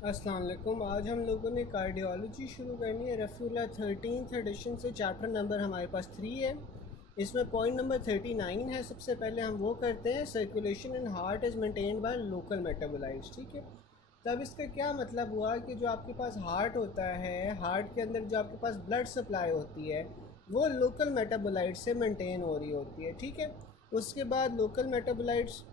अस्सलाम वालेकुम। आज हम लोगों ने कार्डियोलॉजी शुरू करनी है। रफ़ीउल्लाह 13th एडिशन से चैप्टर नंबर हमारे पास 3 है। इसमें पॉइंट नंबर 39 है। सबसे पहले हम वो करते हैं, circulation in heart is maintained by local metabolites. ठीक है, तब इसका क्या मतलब हुआ कि जो आपके पास हार्ट होता है, हार्ट के अंदर जो आपके पास ब्लड सप्लाई होती है वो लोकल मेटाबोलाइट से मेंटेन हो रही होती है। ठीक है, उसके बाद लोकल मेटाबोलाइट्स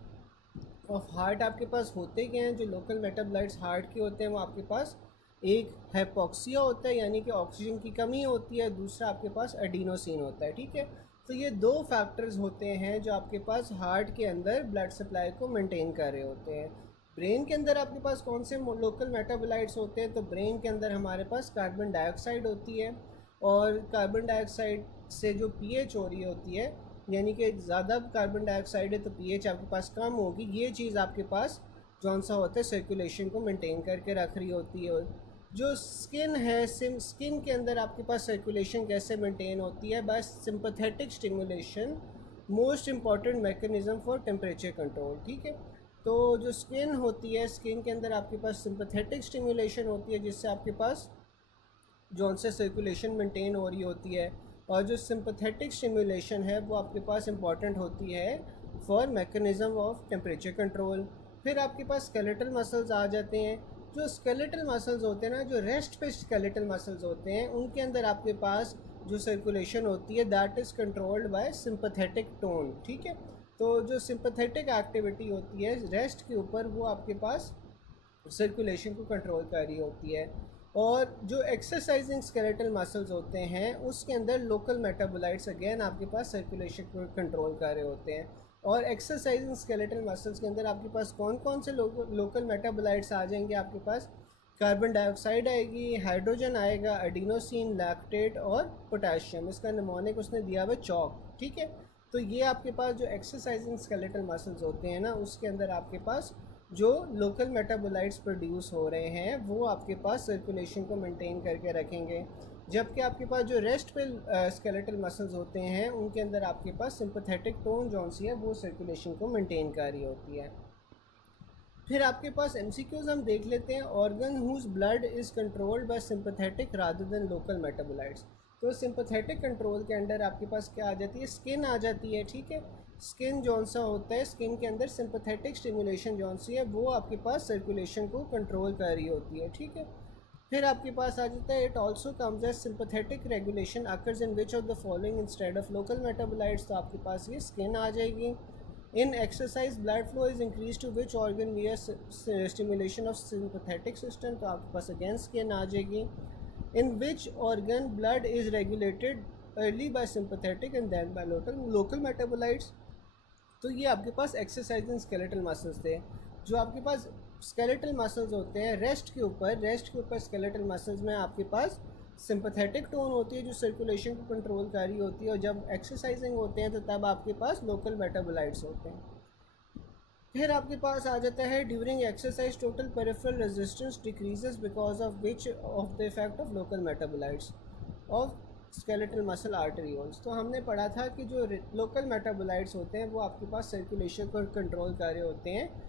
ऑफ हार्ट आपके पास होते क्या हैं? जो लोकल मेटाबोलाइट्स हार्ट के होते हैं वो आपके पास एक हाइपोक्सिया होता है, यानी कि ऑक्सीजन की कमी होती है। दूसरा आपके पास एडिनोसिन होता है। ठीक है, तो ये दो फैक्टर्स होते हैं जो आपके पास हार्ट के अंदर ब्लड सप्लाई को मेंटेन कर रहे होते हैं। ब्रेन के अंदर आपके पास कौन से लोकल मेटाबोलाइट्स होते हैं? तो ब्रेन के अंदर हमारे पास कार्बन डाइऑक्साइड होती है, और कार्बन डाइऑक्साइड से जो पीएच हो रही होती है, यानी कि ज़्यादा कार्बन डाइऑक्साइड है तो पीएच आपके पास कम होगी। ये चीज़ आपके पास जौन सा होता है सर्कुलेशन को मेंटेन करके रख रही होती है। जो स्किन है, स्किन के अंदर आपके पास सर्कुलेशन कैसे मेंटेन होती है? By sympathetic stimulation, most important mechanism for temperature control. ठीक है, तो जो स्किन होती है, स्किन के अंदर आपके पास सिंपैथेटिक स्टिमुलेशन होती है जिससे आपके पास जो उनसे सर्कुलेशन मेंटेन हो रही होती है। और जो सिंपैथेटिक स्टिमुलेशन है वो आपके पास इंपॉर्टेंट होती है for mechanism of temperature control. फिर आपके पास स्केलेटल मसल्स आ जाते हैं। जो स्केलेटल मसल्स होते हैं ना, जो रेस्ट पे स्केलेटल मसल्स होते हैं, उनके अंदर आपके पास जो सर्कुलेशन होती है that is controlled by sympathetic tone. ठीक है, तो जो सिंपैथेटिक एक्टिविटी होती है रेस्ट के ऊपर, वो आपके पास सर्कुलेशन को कंट्रोल कर रही होती है। और जो एक्सरसाइजिंग स्केलेटल मसल्स होते हैं उसके अंदर लोकल मेटाबोलाइट्स अगेन आपके पास सर्कुलेशन को कंट्रोल कर रहे होते हैं। और एक्सरसाइजिंग स्केलेटल मसल्स के अंदर आपके पास कौन कौन से लोकल मेटाबोलाइट्स आ जाएंगे? आपके पास कार्बन डाइऑक्साइड आएगी, हाइड्रोजन आएगा, एडिनोसिन, लैक्टेट और पोटेशियम। इसका निमोनिक उसने दिया हुआ चॉक। ठीक है, तो ये आपके पास जो एक्सरसाइजिंग स्केलेटल मसल्स होते हैं ना, उसके अंदर आपके पास जो लोकल मेटाबोलाइट्स प्रोड्यूस हो रहे हैं वो आपके पास सर्कुलेशन को मेंटेन करके रखेंगे। जबकि आपके पास जो रेस्ट पे स्केलेटल मसल्स होते हैं उनके अंदर आपके पास सिंपैथेटिक टोन जौन सी है वो सर्कुलेशन को मेंटेन कर रही होती है। फिर आपके पास एमसीक्यूज हम देख लेते हैं। Organ whose blood is controlled by sympathetic rather than local metabolites. तो सिंपैथेटिक कंट्रोल के अंडर आपके पास क्या आ जाती है? स्किन आ जाती है। ठीक है, स्किन जौन सा होता है, स्किन के अंदर सिंपैथेटिक स्टिमुलेशन जौन सी है वो आपके पास सर्कुलेशन को कंट्रोल कर रही होती है। ठीक है, फिर आपके पास आ जाता है it also comes as sympathetic regulation occurs in which of the following instead of local metabolites. तो आपके पास ये स्किन आ जाएगी। In exercise blood flow is increase to which organ where stimulation of sympathetic system. तो आपके पास again skin आ जाएगी। In which organ blood is regulated early by sympathetic and then by local metabolites. तो ये आपके पास एक्सरसाइजिंग स्केलेटल मसल्स थे। जो आपके पास स्केलेटल मसल्स होते हैं रेस्ट के ऊपर स्केलेटल मसल्स में आपके पास सिंपैथेटिक टोन होती है जो सर्कुलेशन को कंट्रोल कर रही होती है। और जब एक्सरसाइजिंग होते हैं तो तब आपके पास लोकल मेटाबोलाइट्स होते हैं। फिर आपके पास आ जाता है during exercise total peripheral resistance decreases because of which of the effect of local metabolites of skeletal muscle arterioles. तो हमने पढ़ा था कि जो लोकल मेटाबोलाइट्स होते हैं वो आपके पास सर्कुलेशन को कंट्रोल कर रहे होते हैं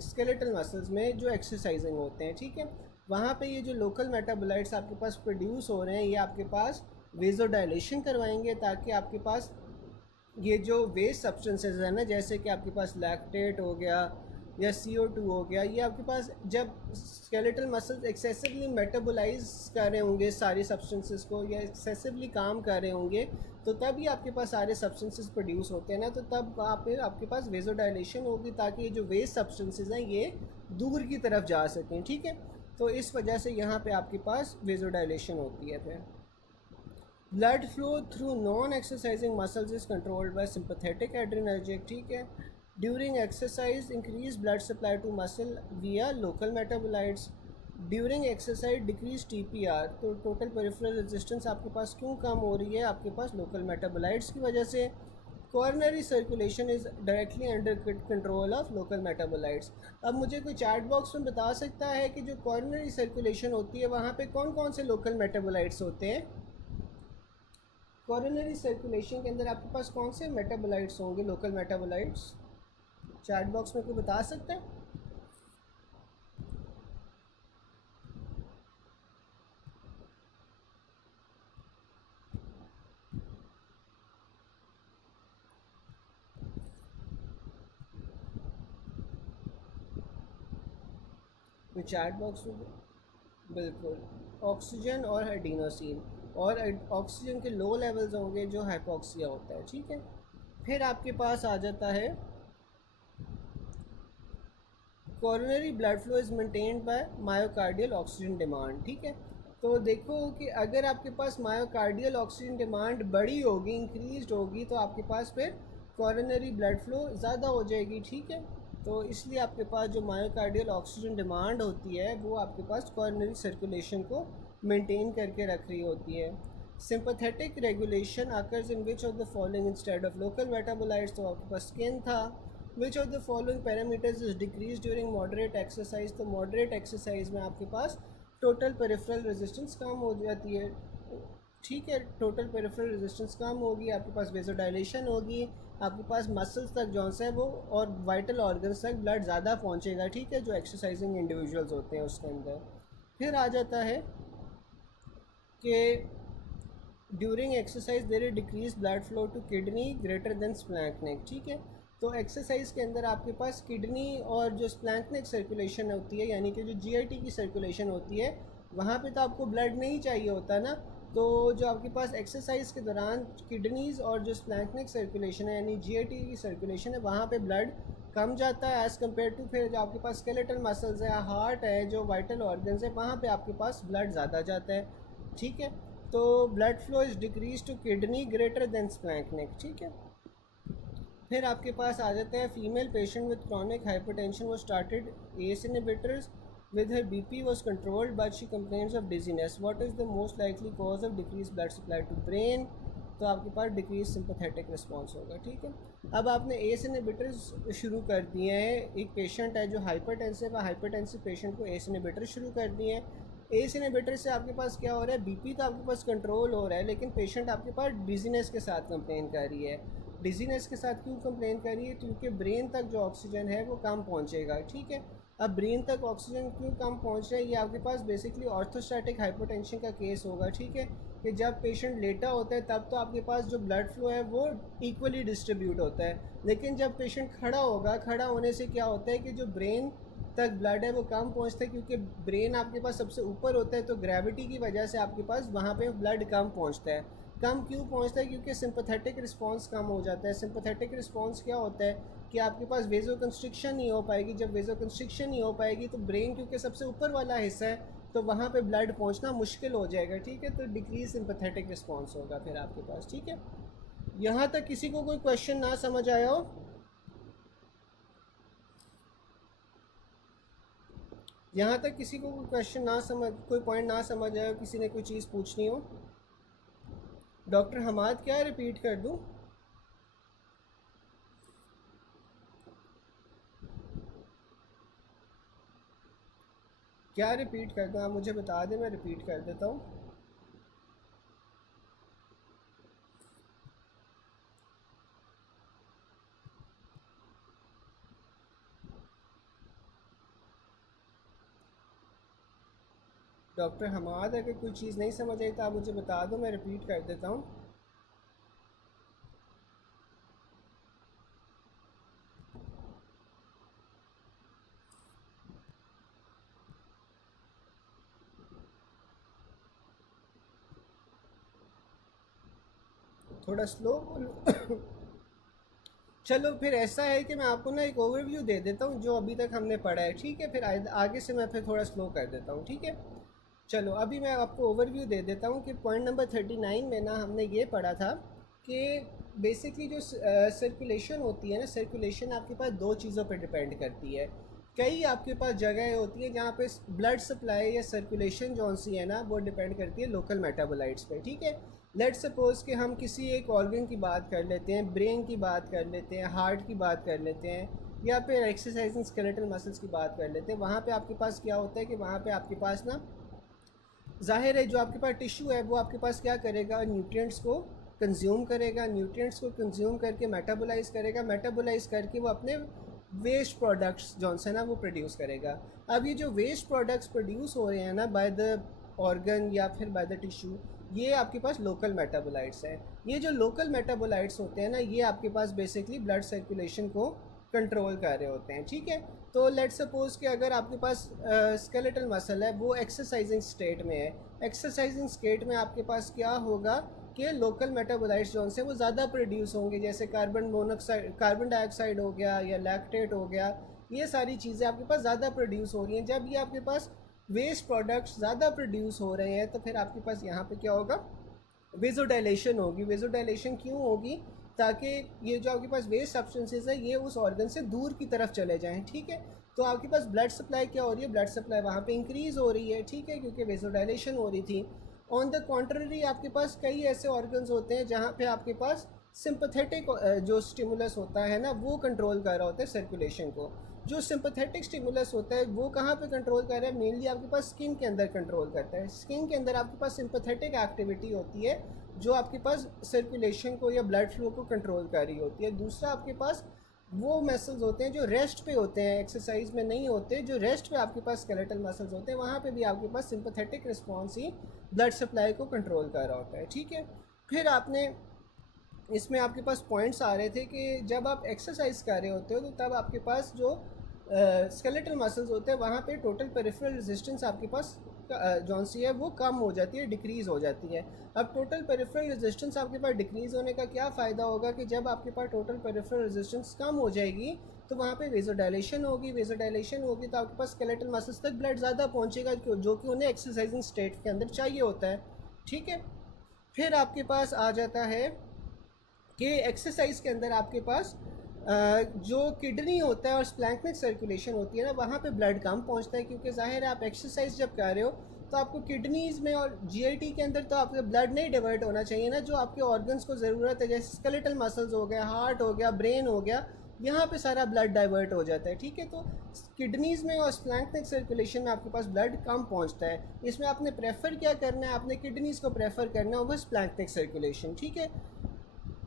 स्केलेटल मसल्स में जो एक्सरसाइजिंग होते हैं। ठीक है, वहाँ पे ये जो लोकल मेटाबोलाइट्स आपके पास प्रोड्यूस हो रहे हैं ये आपके पास वेजोडाइलेशन करवाएंगे, ताकि आपके पास ये जो वेस्ट सब्सटेंसेस है ना, जैसे कि आपके पास लैक्टेट हो गया या CO2 हो गया, ये आपके पास जब स्केलेटल मसल्स एक्सेसिवली मेटाबोलाइज कर रहे होंगे सारी सब्सटेंसेस को, या एक्सेसिवली काम कर रहे होंगे, तो तब ही आपके पास सारे सब्सटेंसेस प्रोड्यूस होते हैं ना। तो तब वहाँ पे आपके पास वेजोडाइलेशन होगी ताकि ये जो वेस्ट सब्सटेंसेस हैं ये दूर की तरफ जा सकें। ठीक है, तो इस वजह से यहाँ पे आपके पास वेजोडाइलेशन होती है। फिर blood flow through non exercising muscles is controlled by sympathetic adrenergic. ठीक है, during exercise increase blood supply to muscle via local metabolites. During exercise decrease TPR। तो टोटल पेरिफेरल रेजिस्टेंस आपके पास क्यों कम हो रही है? आपके पास लोकल मेटाबोलाइट्स की वजह से। Coronary circulation is directly under control of local metabolites. अब मुझे कोई चैट बॉक्स में बता सकता है कि जो कॉर्नरी सर्कुलेशन होती है वहाँ पे कौन कौन से लोकल मेटाबोलाइट्स होते हैं? कॉरोनरी सर्कुलेशन के अंदर आपके पास कौन से मेटाबोलाइट्स होंगे, लोकल मेटाबोलाइट्स? चैट बॉक्स में कोई बता सकता है? तो चैट बॉक्स में बिल्कुल ऑक्सीजन और एडिनोसिन, और ऑक्सीजन के लो लेवल्स होंगे जो हाइपोक्सिया होता है, ठीक है। फिर आपके पास आ जाता है coronary blood flow is maintained by myocardial oxygen demand, ठीक है। तो देखो कि अगर आपके पास मायोकार्डियल ऑक्सीजन डिमांड बड़ी होगी, इंक्रीज होगी, तो आपके पास फिर कोरोनरी ब्लड फ्लो ज़्यादा हो जाएगी, ठीक है। तो इसलिए आपके पास जो मायोकार्डियल ऑक्सीजन डिमांड होती है वो आपके पास कोरोनरी सर्कुलेशन को मेंटेन करके रख रही होती है। Sympathetic regulation occurs in which of the following instead of local metabolites, तो आपके पास स्किन था। विच of the following parameters is decrease during moderate exercise, तो मॉडरेट एक्सरसाइज में आपके पास टोटल पेरिफेरल रेजिस्टेंस कम हो जाती है, ठीक है। टोटल पेरिफेरल रेजिस्टेंस कम होगी, आपके पास वेजोडाइलेशन होगी, आपके पास मसल्स तक जो है वो और वाइटल ऑर्गन्स तक ब्लड ज़्यादा पहुंचेगा, ठीक है, जो एक्सरसाइजिंग इंडिविजुअल्स होते हैं उसके अंदर। फिर आ जाता है कि during exercise there is decrease blood flow to kidney greater than splanchnic, ठीक है। तो एक्सरसाइज के अंदर आपके पास किडनी और जो स्प्लैंकनिक सर्कुलेशन होती है, यानी कि जो जीआईटी की सर्कुलेशन होती है, वहाँ पे तो आपको ब्लड नहीं चाहिए होता ना। तो जो आपके पास एक्सरसाइज के दौरान किडनीज़ और जो स्प्लैंकनिक सर्कुलेशन है यानी जीआईटी की सर्कुलेशन है, वहाँ पे ब्लड कम जाता है एज़ कम्पेयर टू फिर जो आपके पास स्केलेटल मसल्स है, हार्ट है, जो वाइटल ऑर्गन्स है, वहाँ पे आपके पास ब्लड ज़्यादा जाता है, ठीक है। तो blood flow is decrease to kidney greater than splanchnic, ठीक है। फिर आपके पास आ जाता है female patient with chronic hypertension वो started ACE inhibitors with her BP was controlled but she complains of dizziness. What is the most likely cause of decreased blood supply to brain? तो आपके पास डिक्रीज सिंपैथेटिक रिस्पॉन्स होगा, ठीक है। अब आपने S inhibitors शुरू कर दिए हैं, एक पेशेंट है जो हाइपरटेंसिव है, हाइपरटेंसिव पेशेंट को एस इनहिबिटर शुरू कर दिए हैं। एस इनहिबिटर से आपके पास क्या हो रहा है, बीपी तो आपके पास कंट्रोल हो रहा है, लेकिन पेशेंट आपके पास डिजीनेस के साथ कंप्लेन कर रही है। डिजीनेस के साथ क्यों कंप्लेन कर रही है, क्योंकि ब्रेन तक जो ऑक्सीजन है वो कम पहुँचेगा, ठीक है। अब ब्रेन तक ऑक्सीजन क्यों कम पहुंच रहा है, ये आपके पास बेसिकली ऑर्थोस्टैटिक हाइपोटेंशन का केस होगा, ठीक है। कि जब पेशेंट लेटा होता है तब तो आपके पास जो ब्लड फ्लो है वो इक्वली डिस्ट्रीब्यूट होता है, लेकिन जब पेशेंट खड़ा होगा, खड़ा होने से क्या होता है कि जो ब्रेन तक ब्लड है वो कम पहुंचता है, क्योंकि ब्रेन आपके पास सबसे ऊपर होता है, तो ग्रेविटी की वजह से आपके पास वहाँ पे ब्लड कम पहुँचता है। कम क्यों पहुँचता है, क्योंकि सिंपैथेटिक रिस्पांस कम हो जाता है। सिंपैथेटिक रिस्पांस क्या होता है कि आपके पास वेजो कंस्ट्रिक्शन नहीं हो पाएगी। जब वेजो कंस्ट्रिक्शन नहीं हो पाएगी तो ब्रेन क्योंकि सबसे ऊपर वाला हिस्सा है, तो वहाँ पे ब्लड पहुँचना मुश्किल हो जाएगा, ठीक है। तो डिक्रीज सिंपैथेटिक रिस्पांस होगा फिर आपके पास, ठीक है। यहाँ तक किसी को कोई क्वेश्चन ना समझ आया हो? यहाँ तक किसी को कोई क्वेश्चन ना समझ, कोई पॉइंट ना समझ आया हो, किसी ने कोई चीज़ पूछनी हो? डॉक्टर हमाद क्या रिपीट कर दूँ? क्या रिपीट कर दूँ, आप मुझे बता दें, मैं रिपीट कर देता हूँ। डॉक्टर हमाद अगर कोई चीज़ नहीं समझ आई तो आप मुझे बता दो, मैं रिपीट कर देता हूँ। थोड़ा स्लो बोलो। चलो फिर ऐसा है कि मैं आपको ना एक ओवरव्यू दे देता हूँ जो अभी तक हमने पढ़ा है, ठीक है। फिर आगे से मैं फिर थोड़ा स्लो कर देता हूँ, ठीक है। चलो अभी मैं आपको ओवरव्यू दे देता हूँ कि पॉइंट नंबर 39 में ना हमने ये पढ़ा था कि बेसिकली जो सर्कुलेशन होती है ना, सर्कुलेशन आपके पास दो चीज़ों पर डिपेंड करती है। कई आपके पास जगह होती है जहाँ पे ब्लड सप्लाई या सर्कुलेशन जो सी है ना वो डिपेंड करती है लोकल मेटाबोलाइट्स पे, ठीक है। लेट्स सपोज़ कि हम किसी एक ऑर्गन की बात कर लेते हैं, ब्रेन की बात कर लेते हैं, हार्ट की बात कर लेते हैं, या फिर एक्सरसाइजिंग स्केलेटल मसल्स की बात कर लेते हैं। वहाँ पे आपके पास क्या होता है कि वहाँ पे आपके पास ना ज़ाहिर है जो आपके पास टिश्यू है वो आपके पास क्या करेगा, न्यूट्रिएंट्स को कंज्यूम करेगा, न्यूट्रिएंट्स को कंज्यूम करके मेटाबोलाइज करेगा, मेटाबोलाइज करके वो अपने वेस्ट प्रोडक्ट्स जो है ना वो प्रोड्यूस करेगा। अब ये जो वेस्ट प्रोडक्ट्स प्रोड्यूस हो रहे हैं ना बाय द ऑर्गन या फिर बाय द टिश्यू, ये आपके पास लोकल मेटाबोलाइट्स हैं। ये जो लोकल मेटाबोलाइट्स होते हैं ना, ये आपके पास बेसिकली ब्लड सर्कुलेशन को कंट्रोल कर रहे होते हैं, ठीक है। तो लेट्स सपोज कि अगर आपके पास स्केलेटल मसल है वो एक्सरसाइजिंग स्टेट में है, एक्सरसाइजिंग स्टेट में आपके पास क्या होगा कि लोकल मेटाबोलाइट्स जो से वो ज़्यादा प्रोड्यूस होंगे, जैसे कार्बन डाइऑक्साइड हो गया या लैक्टेट हो गया, ये सारी चीज़ें आपके पास ज़्यादा प्रोड्यूस हो रही हैं। जब ये आपके पास वेस्ट प्रोडक्ट्स ज़्यादा प्रोड्यूस हो रहे हैं तो फिर आपके पास यहाँ पे क्या होगा, वेजोडाइलेशन होगी। वेजोडाइलेशन क्यों होगी, ताकि ये जो आपके पास वेस्ट सब्सटेंसेस है ये उस ऑर्गन से दूर की तरफ चले जाएं, ठीक है। तो आपके पास ब्लड सप्लाई क्या हो रही है, ब्लड सप्लाई वहाँ पे इंक्रीज़ हो रही है, ठीक है, क्योंकि वेजोडाइलेशन हो रही थी। ऑन द कॉन्ट्ररी आपके पास कई ऐसे ऑर्गन्स होते हैं जहाँ पे आपके पास सिंपथेटिक जो स्टिमुलस होता है ना वो कंट्रोल कर रहा होता है सर्कुलेशन को। जो सिंपथेटिक स्टिमुलस होता है वो कहाँ पे कंट्रोल कर रहा है, मेनली आपके पास स्किन के अंदर कंट्रोल करता है। स्किन के अंदर आपके पास सिंपथेटिक एक्टिविटी होती है जो आपके पास सर्कुलेशन को या ब्लड फ्लो को कंट्रोल कर रही होती है। दूसरा आपके पास वो मसल्स होते हैं जो रेस्ट पे होते हैं, एक्सरसाइज में नहीं होते, जो रेस्ट पे आपके पास स्केलेटल मसल्स होते हैं, वहाँ पे भी आपके पास सिंपथेटिक रिस्पॉन्स ही ब्लड सप्लाई को कंट्रोल कर रहा होता है, ठीक है। फिर आपने इसमें आपके पास पॉइंट्स आ रहे थे कि जब आप एक्सरसाइज कर रहे होते हो तो तब आपके पास जो स्केलेटल मसल्स होते हैं वहाँ पे टोटल पेरिफेरल रेजिस्टेंस आपके पास जौन सी है वो कम हो जाती है, डिक्रीज़ हो जाती है। अब टोटल पेरिफेरल रेजिस्टेंस आपके पास डिक्रीज़ होने का क्या फ़ायदा होगा कि जब आपके पास टोटल पेरिफेरल रेजिस्टेंस कम हो जाएगी तो वहाँ पे वेजोडाइलेशन होगी। वेजोडाइलेशन होगी तो आपके पास स्केलेटल मसल्स तक ब्लड ज़्यादा पहुँचेगा जो कि उन्हें एक्सरसाइजिंग स्टेट के अंदर चाहिए होता है, ठीक है। फिर आपके पास आ जाता है कि एक्सरसाइज के अंदर आपके पास जो किडनी होता है और स्प्लैंक्निक सर्कुलेशन होती है ना वहाँ पे ब्लड कम पहुँचता है, क्योंकि ज़ाहिर है आप एक्सरसाइज जब कर रहे हो तो आपको किडनीज़ में और जीआईटी के अंदर तो आपका ब्लड नहीं डाइवर्ट होना चाहिए ना, जो आपके ऑर्गन्स को ज़रूरत है, जैसे स्केलेटल मसल्स हो गया, हार्ट हो गया, ब्रेन हो गया, यहाँ पे सारा ब्लड डाइवर्ट हो जाता है, ठीक है। तो किडनीज़ में और स्प्लैंक्निक सर्कुलेशन में आपके पास ब्लड कम पहुँचता है। इसमें आपने प्रेफर क्या करना है, आपने किडनीज़ को प्रेफर करना है ओवर स्प्लैंक्निक सर्कुलेशन, ठीक है।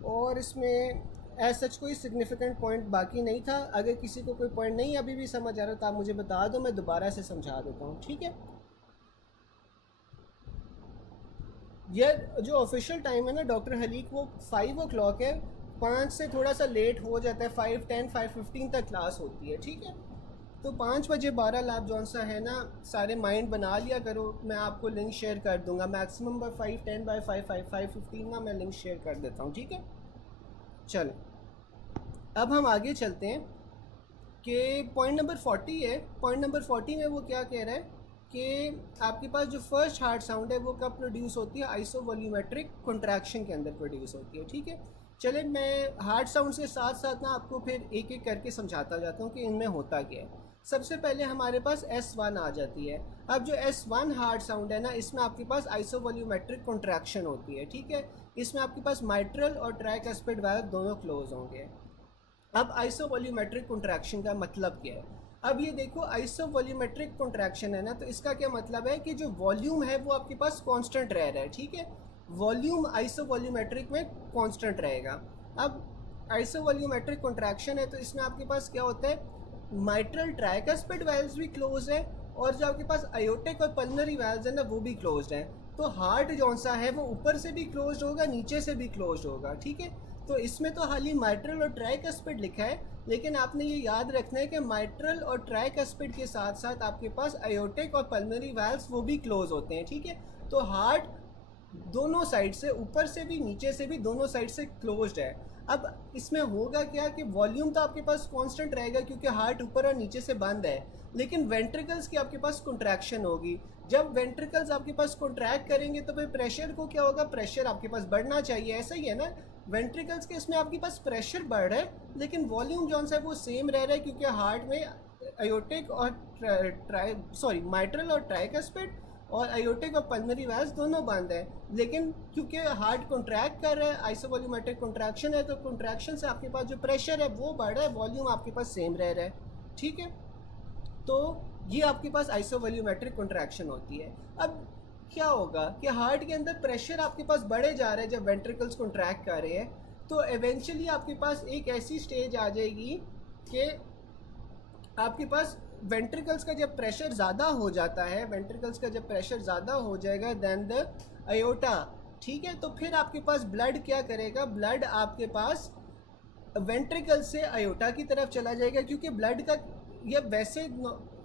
और इसमें एज सच कोई सिग्निफिकेंट पॉइंट बाकी नहीं था। अगर किसी को कोई पॉइंट नहीं अभी भी समझ आ रहा तो आप मुझे बता दो, मैं दोबारा से समझा देता हूँ, ठीक है। यह जो ऑफिशियल टाइम है ना डॉक्टर हलीक वो 5 o'clock है, 5 से थोड़ा सा लेट हो जाता है, 5:10 5:15 तक क्लास होती है, ठीक है। तो 5 बजे 12 लाख जौन सा है ना सारे माइंड बना लिया करो, मैं आपको लिंक शेयर कर दूंगा मैक्सिमम बाय 5:10 बाय 5:15 ना मैं लिंक शेयर कर देता हूँ, ठीक है। चलो अब हम आगे चलते हैं कि पॉइंट नंबर 40 है। पॉइंट नंबर 40 में वो क्या कह रहा है कि आपके पास जो फर्स्ट हार्ट साउंड है वो कब प्रोड्यूस होती है, आइसोवॉल्यूमेट्रिक कॉन्ट्रैक्शन के अंदर प्रोड्यूस होती है, ठीक है। चले मैं हार्ट साउंड के साथ साथ ना आपको फिर एक एक करके समझाता जाता हूँ कि इनमें होता क्या है। सबसे पहले हमारे पास S1 आ जाती है। अब जो S1 हार्ट साउंड है ना इसमें आपके पास आइसोवॉल्यूमेट्रिक कॉन्ट्रैक्शन होती है, ठीक है। इसमें आपके पास माइट्रल और ट्राइकस्पिड वाल्व दोनों क्लोज होंगे। अब आइसोवॉल्यूमेट्रिक कॉन्ट्रैक्शन का मतलब क्या है, अब ये देखो आइसोवॉल्यूमेट्रिक कॉन्ट्रैक्शन है ना तो इसका क्या मतलब है कि जो वॉल्यूम है वो आपके पास कांस्टेंट रह रहा है, ठीक है। वॉल्यूम आइसोवॉल्यूमेट्रिक में कांस्टेंट रहेगा। अब आइसोवॉल्यूमेट्रिक कॉन्ट्रैक्शन है तो इसमें आपके पास क्या होता है, माइट्रल ट्राइकस्पिड वाल्व्स भी क्लोज है और जो आपके पास आयोटिक और पल्मोनरी वाल्व्स है ना वो भी क्लोज्ड है। तो हार्ट जौन सा है वो ऊपर से भी क्लोज्ड होगा, नीचे से भी क्लोज्ड होगा, ठीक है। तो इसमें तो खाली माइट्रल और ट्राइकस्पिड लिखा है, लेकिन आपने ये याद रखना है कि माइट्रल और ट्राइकस्पिड के साथ साथ आपके पास आयोटिक और पल्मोनरी वाल्व्स वो भी क्लोज होते हैं, ठीक है। तो हार्ट दोनों साइड से, ऊपर से भी नीचे से भी, दोनों साइड से क्लोज्ड है। अब इसमें होगा क्या कि वॉल्यूम तो आपके पास कांस्टेंट रहेगा क्योंकि हार्ट ऊपर और नीचे से बंद है, लेकिन वेंट्रिकल्स की आपके पास कॉन्ट्रैक्शन होगी। जब वेंट्रिकल्स आपके पास कॉन्ट्रैक्ट करेंगे तो फिर प्रेशर को क्या होगा, प्रेशर आपके पास बढ़ना चाहिए, ऐसा ही है ना। वेंट्रिकल्स के इसमें आपके पास प्रेशर बढ़ रहा है लेकिन वॉल्यूम जौन सा है वो सेम रह रहा है क्योंकि हार्ट में आयोटिक और माइट्रल और ट्राइकस्पिड और आयोटिक और पल्मोनरी वाल्व्स दोनों बंद है। लेकिन क्योंकि हार्ट कॉन्ट्रैक्ट कर रहा है, आइसोवॉल्यूमेट्रिक कॉन्ट्रैक्शन है, तो कॉन्ट्रैक्शन से आपके पास जो प्रेशर है वो बढ़ रहा है, वॉल्यूम आपके पास सेम रह रहा है, ठीक है। तो ये आपके पास आइसोवॉल्यूमेट्रिक कॉन्ट्रैक्शन होती है। अब क्या होगा कि हार्ट के अंदर प्रेशर आपके पास बढ़े जा रहा है जब वेंट्रिकल्स कॉन्ट्रैक्ट कर रहे हैं, तो एवेंचुअली आपके पास एक ऐसी स्टेज आ जाएगी कि आपके पास वेंट्रिकल्स का जब प्रेशर ज़्यादा हो जाता है, वेंट्रिकल्स का जब प्रेशर ज़्यादा हो जाएगा देन द आयोटा, ठीक है। तो फिर आपके पास ब्लड क्या करेगा, ब्लड आपके पास वेंट्रिकल से आयोटा की तरफ चला जाएगा क्योंकि ब्लड का ये वैसे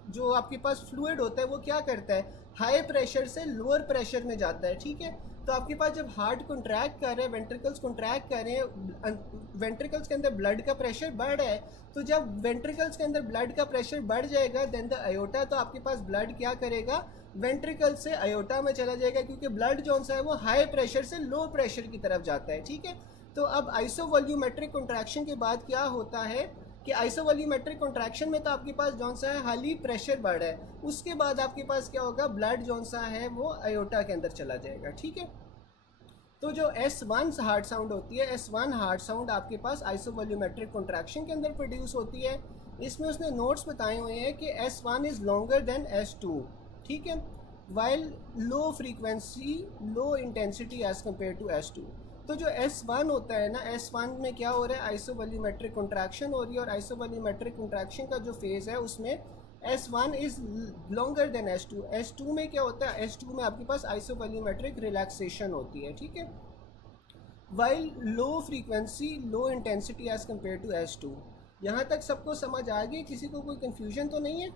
जो आपके पास फ्लूइड होता है वो क्या करता है, हाई प्रेशर से लोअर प्रेशर में जाता है, ठीक है। तो आपके पास जब हार्ट कॉन्ट्रैक्ट कर रहे हैं, वेंट्रिकल्स कॉन्ट्रैक्ट कर रहे हैं, वेंट्रिकल्स के अंदर ब्लड का प्रेशर बढ़ रहा है, तो जब वेंट्रिकल्स के अंदर ब्लड का प्रेशर बढ़ जाएगा देन द अयोटा, तो आपके पास ब्लड क्या करेगा, वेंट्रिकल से अयोटा में चला जाएगा, क्योंकि ब्लड जो सा है वो हाई प्रेशर से लो प्रेशर की तरफ जाता है, ठीक है। तो अब आइसोवॉल्यूमेट्रिक कॉन्ट्रैक्शन के बाद क्या होता है कि आइसोवॉल्यूमेट्रिक कॉन्ट्रैक्शन में तो आपके पास जौन सा है हाली प्रेशर बढ़ है, उसके बाद आपके पास क्या होगा, ब्लड जौन सा है वो अयोटा के अंदर चला जाएगा, ठीक है। तो जो S1 हार्ट साउंड होती है, S1 हार्ट साउंड आपके पास आइसोवॉल्यूमेट्रिक कॉन्ट्रैक्शन के अंदर प्रोड्यूस होती है। इसमें उसने नोट्स बताए हुए हैं कि S1 is longer than S2, ठीक है, while low frequency low intensity as compare to S2। तो जो S1 होता है ना, S1 में क्या हो रहा है, आइसोवॉल्यूमेट्रिक कॉन्ट्रैक्शन हो रही है, और आइसोवॉल्यूमेट्रिक कॉन्ट्रैक्शन का जो फेज़ है उसमें S1 is longer than S2। S2 में क्या होता है, S2 में आपके पास आइसोवॉल्यूमेट्रिक रिलैक्सेशन होती है, ठीक है, while low frequency low intensity as compare to S2। यहाँ तक सबको समझ आ गई, किसी को कोई कन्फ्यूजन तो नहीं है?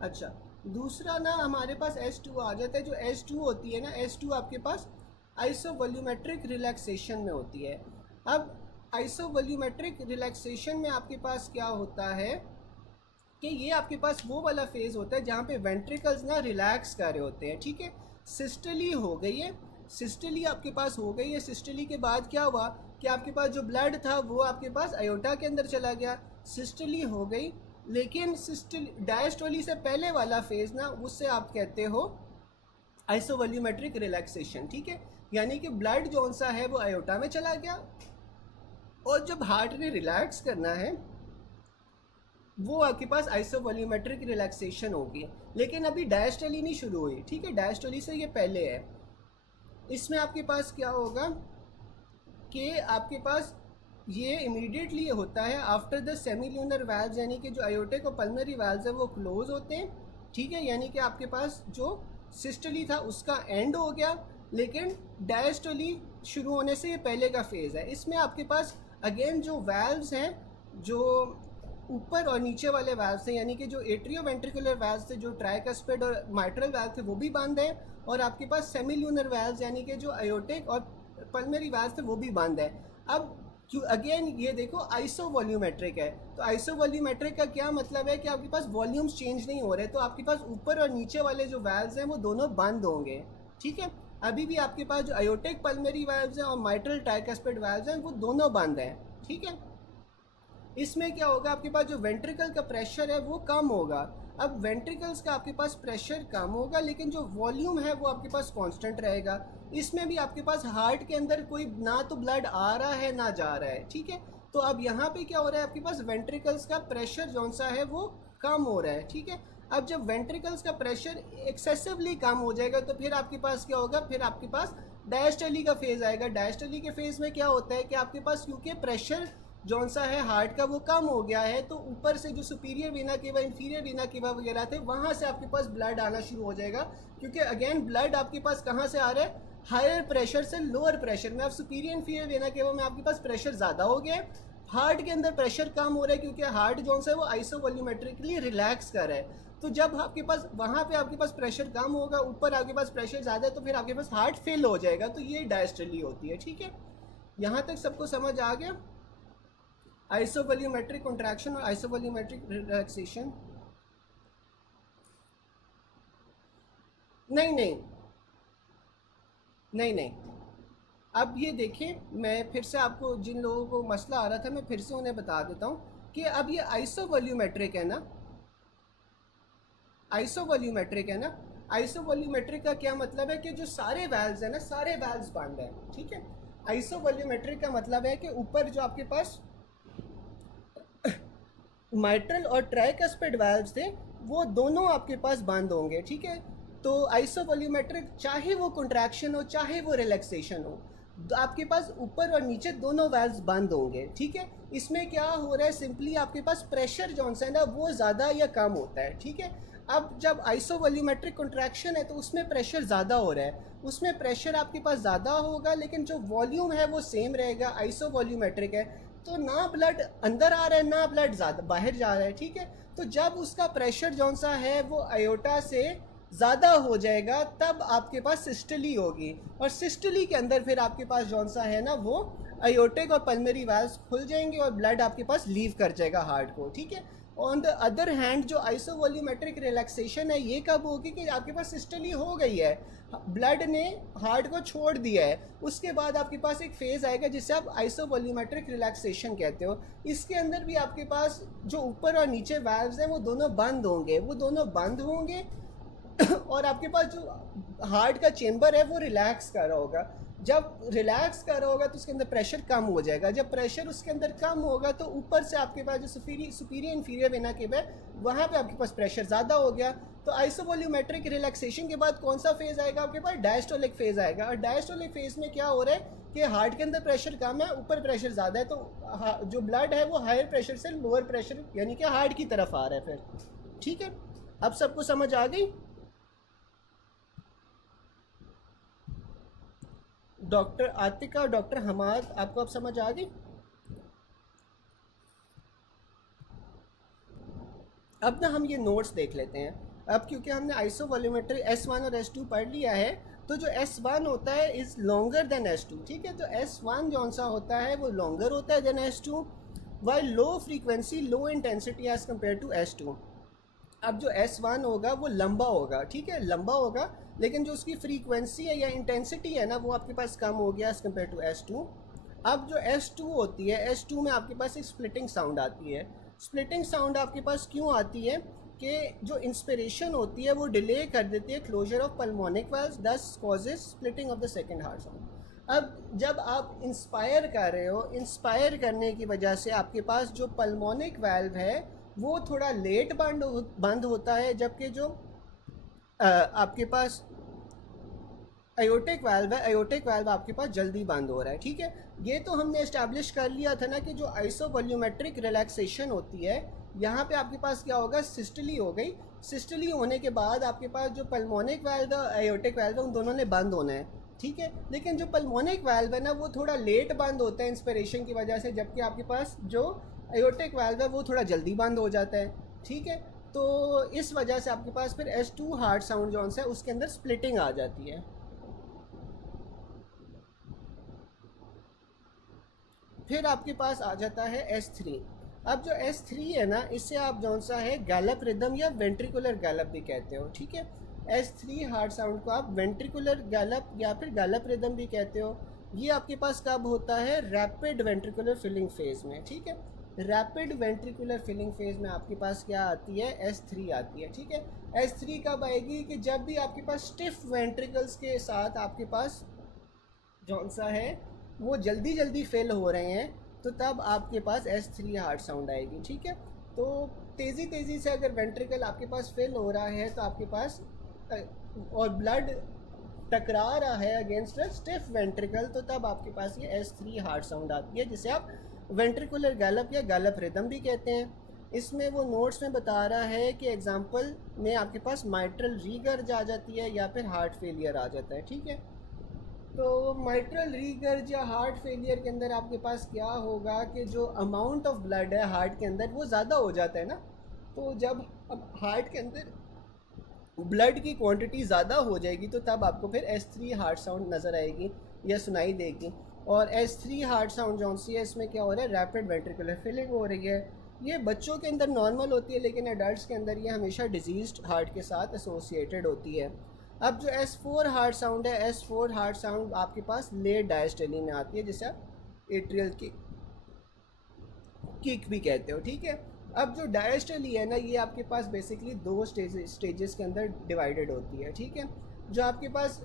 अच्छा, दूसरा ना हमारे पास S2 आ जाता है। जो S2 होती है ना, S2 आपके पास आइसोवॉल्यूमेट्रिक रिलैक्सेशन में होती है। अब आइसोवॉल्यूमेट्रिक रिलैक्सेशन में आपके पास क्या होता है कि ये आपके पास वो वाला फेज़ होता है जहाँ पे वेंट्रिकल्स ना रिलैक्स कर रहे होते हैं, ठीक है। सिस्टली हो गई है, सिस्टली आपके पास हो गई है। सिस्टली के बाद क्या हुआ कि आपके पास जो ब्लड था वो आपके पास अयोटा के अंदर चला गया, सिस्टली हो गई। लेकिन सिस्टली डायस्टोली से पहले वाला फेज़ ना, उससे आप कहते हो आइसोवॉल्यूमेट्रिक रिलैक्सेशन, ठीक है। यानी कि ब्लड जौन सा है वो अयोटा में चला गया, और जब हार्ट ने रिलैक्स करना है वो आपके पास आइसोवॉल्यूमेट्रिक रिलैक्सेशन होगी। लेकिन अभी डायस्टोली नहीं शुरू हुई, ठीक है, डायस्टोली से ये पहले है। इसमें आपके पास क्या होगा कि आपके पास ये इमीडिएटली होता है आफ्टर द सेमील्यूनर वाल्व्स, यानी कि जो अयोटिक और पल्मोनरी वाल्व्स है वो क्लोज होते हैं, ठीक है। यानी कि आपके पास जो सिस्टोली था उसका एंड हो गया, लेकिन डायस्टोली शुरू होने से ये पहले का फेज़ है। इसमें आपके पास अगेन जो वाल्व्स हैं, जो ऊपर और नीचे वाले वाल्व्स थे, यानी कि जो एट्रियोवेंट्रिकुलर वाल्व्स थे, जो ट्राइकस्पिड और माइट्रल वाल्व थे वो भी बंद है, और आपके पास सेमील्यूनर वाल्व्स यानी कि जो अयोटिक और पल्मोनरी वाल्व्स थे वो भी बंद है। अब क्यों अगेन ये देखो आइसोवॉल्यूमेट्रिक है, तो आइसोवॉल्यूमेट्रिक का क्या मतलब है कि आपके पास वॉल्यूम्स चेंज नहीं हो रहे, तो आपके पास ऊपर और नीचे वाले जो वाल्व्स हैं वो दोनों बंद होंगे, ठीक है। अभी भी आपके पास जो अयोटिक पल्मोनरी वाल्व्स हैं और माइट्रल ट्राइकस्पिड वाल्व्स हैं वो दोनों बंद हैं, ठीक है। इसमें क्या होगा, आपके पास जो वेंट्रिकल का प्रेशर है वो कम होगा। अब वेंट्रिकल्स का आपके पास प्रेशर कम होगा, लेकिन जो वॉल्यूम है वो आपके पास कांस्टेंट रहेगा। इसमें भी आपके पास हार्ट के अंदर कोई ना तो ब्लड आ रहा है ना जा रहा है, ठीक है। तो अब यहाँ पे क्या हो रहा है, आपके पास वेंट्रिकल्स का प्रेशर जौन सा है वो कम हो रहा है, ठीक है। अब जब वेंट्रिकल्स का प्रेशर एक्सेसिवली कम हो जाएगा तो फिर आपके पास क्या होगा, फिर आपके पास डायस्टोली का फेज़ आएगा। डायस्टोली के फेज़ में क्या होता है कि आपके पास क्योंकि प्रेशर जौन सा है हार्ट का वो कम हो गया है, तो ऊपर से जो सुपीरियर वीना केवा, इंफीरियर वीना केवा वगैरह थे वहाँ से आपके पास ब्लड आना शुरू हो जाएगा, क्योंकि अगेन ब्लड आपके पास कहाँ से आ रहा है, हायर प्रेशर से लोअर प्रेशर में। अब सुपीरियर इंफीरियर वीना केवा में आपके पास प्रेशर ज़्यादा हो गया है, हार्ट के अंदर प्रेशर कम हो रहा है, क्योंकि हार्ट जौन सा है वो आइसोवॉल्यूमेट्रिकली रिलैक्स कर रहा है। तो जब आपके पास वहाँ पे आपके पास प्रेशर कम होगा, ऊपर आपके पास प्रेशर ज़्यादा है, तो फिर आपके पास हार्ट फेल हो जाएगा। तो ये डायस्टोली होती है, ठीक है। यहाँ तक सबको समझ आ गया, आइसोवॉल्यूमेट्रिक कॉन्ट्रैक्शन और आइसोवॉल्यूमेट्रिक रिलैक्सेशन। नहीं नहीं नहीं नहीं, अब ये देखिए, मैं फिर से आपको जिन लोगों को मसला आ रहा था मैं फिर से उन्हें बता देता हूँ कि अब ये आइसोवॉल्यूमेट्रिक है ना, आइसोवॉल्यूमेट्रिक है ना। आइसोवॉल्यूमेट्रिक का क्या मतलब है कि जो सारे वैल्व्स हैं ना, सारे वैल्व्स बंद हैं, ठीक है। आइसोवॉल्यूमेट्रिक का मतलब है कि ऊपर जो आपके पास माइट्रल और ट्राइकस्पिड वाल्व्स थे वो दोनों आपके पास बंद होंगे, ठीक है। तो आइसोवॉल्यूमेट्रिक चाहे वो कंट्रैक्शन हो चाहे वो रिलैक्सेशन हो, आपके पास ऊपर और नीचे दोनों वाल्व्स बंद होंगे, ठीक है। इसमें क्या हो रहा है, सिंपली आपके पास प्रेशर जो है ना वो ज़्यादा या कम होता है, ठीक है। अब जब आइसोवॉल्यूमेट्रिक कंट्रैक्शन है तो उसमें प्रेशर ज़्यादा हो रहा है, उसमें प्रेशर आपके पास ज़्यादा होगा लेकिन जो वॉल्यूम है वो सेम रहेगा। आइसोवॉल्यूमेट्रिक है तो ना ब्लड अंदर आ रहा है ना ब्लड ज़्यादा बाहर जा रहा है, ठीक है। तो जब उसका प्रेशर जौन सा है वो आयोटा से ज़्यादा हो जाएगा तब आपके पास सिस्टली होगी, और सिस्टली के अंदर फिर आपके पास जौन सा है ना वो आयोटिक और पल्मरी वाल्व्स खुल जाएंगे और ब्लड आपके पास लीव कर जाएगा हार्ट को, ठीक है। ऑन द अदर हैंड जो आइसोवॉल्यूमेट्रिक रिलैक्सेशन है ये कब होगी कि आपके पास सिस्टली हो गई है, ब्लड ने हार्ट को छोड़ दिया है, उसके बाद आपके पास एक फेज़ आएगा जिसे आप आइसोवॉल्यूमेट्रिक रिलैक्सेशन कहते हो। इसके अंदर भी आपके पास जो ऊपर और नीचे वाल्व्स हैं वो दोनों बंद होंगे, और आपके पास जो हार्ट का चेंबर है वो रिलैक्स कर रहा होगा। जब रिलैक्स कर रहा होगा तो उसके अंदर प्रेशर कम हो जाएगा, जब प्रेशर उसके अंदर कम होगा तो ऊपर से आपके पास जो सुपीरियर इंफीरियर वेना केव है वहाँ पे आपके पास प्रेशर ज़्यादा हो गया। तो आइसोवॉल्यूमेट्रिक रिलैक्सेशन के बाद कौन सा फेज़ आएगा आपके पास, डायस्टोलिक फेज़ आएगा। और डायस्टोलिक फेज़ में क्या हो रहा है कि हार्ट के अंदर प्रेशर कम है ऊपर प्रेशर ज़्यादा है, तो जो ब्लड है वो हायर प्रेशर से लोअर प्रेशर यानी कि हार्ट की तरफ आ रहा है फिर, ठीक है। अब सबको समझ आ गई? डॉक्टर आतिका, डॉक्टर हमाद, आपको अब समझ आ गई? अब ना हम ये नोट्स देख लेते हैं। अब क्योंकि हमने आइसोवॉल्यूमेट्री S1 और S2 पढ़ लिया है तो जो S1 होता है इज़ लॉन्गर देन S2, ठीक है। तो S1 जौन सा होता है वो लॉन्गर होता है than S2, while low frequency low intensity as compare to S2। अब जो S1 होगा वो लंबा होगा, ठीक है, लंबा होगा, लेकिन जो उसकी फ्रीक्वेंसी है या इंटेंसिटी है ना वो आपके पास कम हो गया एज़ कम्पेयर टू S2। अब जो S2 होती है, S2 में आपके पास एक स्प्लिटिंग साउंड आती है। स्प्लिटिंग साउंड आपके पास क्यों आती है कि जो इंस्पिरेशन होती है वो डिले कर देती है क्लोजर ऑफ पल्मोनिक वाल्व्स, दस causes splitting of the second heart sound. अब जब आप इंस्पायर कर रहे हो, इंस्पायर करने की वजह से आपके पास जो पल्मोनिक वाल्व है वो थोड़ा लेट बंद होता है, जबकि जो आपके पास आयोटिक वाल्व है, आयोटिक वाल्व आपके पास जल्दी बंद हो रहा है, ठीक है। ये तो हमने इस्टेब्लिश कर लिया था ना कि जो आइसोवॉल्यूमेट्रिक रिलैक्सेशन होती है यहाँ पे आपके पास क्या होगा, सिस्टली हो गई। सिस्टली होने के बाद आपके पास जो पल्मोनिक वाल्व है आयोटिक वाल्व है उन दोनों ने बंद होना है, ठीक है। लेकिन जो पल्मोनिक वाल्व है ना वो थोड़ा लेट बंद होता है इंस्पिरेशन की वजह से, जबकि आपके पास जो आयोटिक वाल्व है वो थोड़ा जल्दी बंद हो जाता है, ठीक है। तो इस वजह से आपके पास फिर S2 हार्ट साउंड जो है उसके अंदर स्प्लिटिंग आ जाती है। फिर आपके पास आ जाता है S3। अब जो S3 है ना इससे आप जौन सा है गैलप रिदम या वेंट्रिकुलर गैलप भी कहते हो, ठीक है। S3 हार्ट साउंड को आप वेंट्रिकुलर गैलप या फिर गैलप रिदम भी कहते हो। ये आपके पास कब होता है, रैपिड वेंट्रिकुलर फिलिंग फेज में, ठीक है। रैपिड वेंट्रिकुलर फिलिंग फेज में आपके पास क्या आती है, S3 आती है, ठीक है। S3 कब आएगी कि जब भी आपके पास स्टिफ वेंट्रिकल्स के साथ आपके पास जौन सा है वो जल्दी जल्दी फेल हो रहे हैं तो तब आपके पास S3 हार्ट साउंड आएगी, ठीक है। तो तेज़ी से अगर वेंट्रिकल आपके पास फेल हो रहा है तो आपके पास और ब्लड टकरा रहा है अगेंस्ट अ स्टिफ वेंट्रिकल तो तब आपके पास ये S3 हार्ट साउंड आती है, जिसे आप वेंट्रिकुलर गैलप या गैलप रिदम भी कहते हैं। इसमें वो नोट्स में बता रहा है कि एग्जांपल में आपके पास माइट्रल रीगर्ज आ जाती है या फिर हार्ट फेलियर आ जाता है, ठीक है। तो माइट्रल रीगर्ज या हार्ट फेलियर के अंदर आपके पास क्या होगा कि जो अमाउंट ऑफ ब्लड है हार्ट के अंदर वो ज़्यादा हो जाता है ना, तो जब अब हार्ट के अंदर ब्लड की क्वांटिटी ज़्यादा हो जाएगी तो तब आपको फिर S3 हार्ट साउंड नज़र आएगी या सुनाई देगी। और S3 हार्ट साउंड जो सी है इसमें क्या हो रहा है, रैपिड वेंट्रिकुलर फिलिंग हो रही है। ये बच्चों के अंदर नॉर्मल होती है लेकिन एडल्ट्स के अंदर ये हमेशा डिजीज्ड हार्ट के साथ एसोसिएटेड होती है। अब जो S4 हार्ट साउंड है, S4 हार्ट साउंड आपके पास लेट डायस्टली में आती है जिसे आप एट्रियल किक भी कहते हो, ठीक है। अब जो डायस्टली है ना ये आपके पास बेसिकली दो स्टेजेस के अंदर डिवाइडेड होती है, ठीक है। जो आपके पास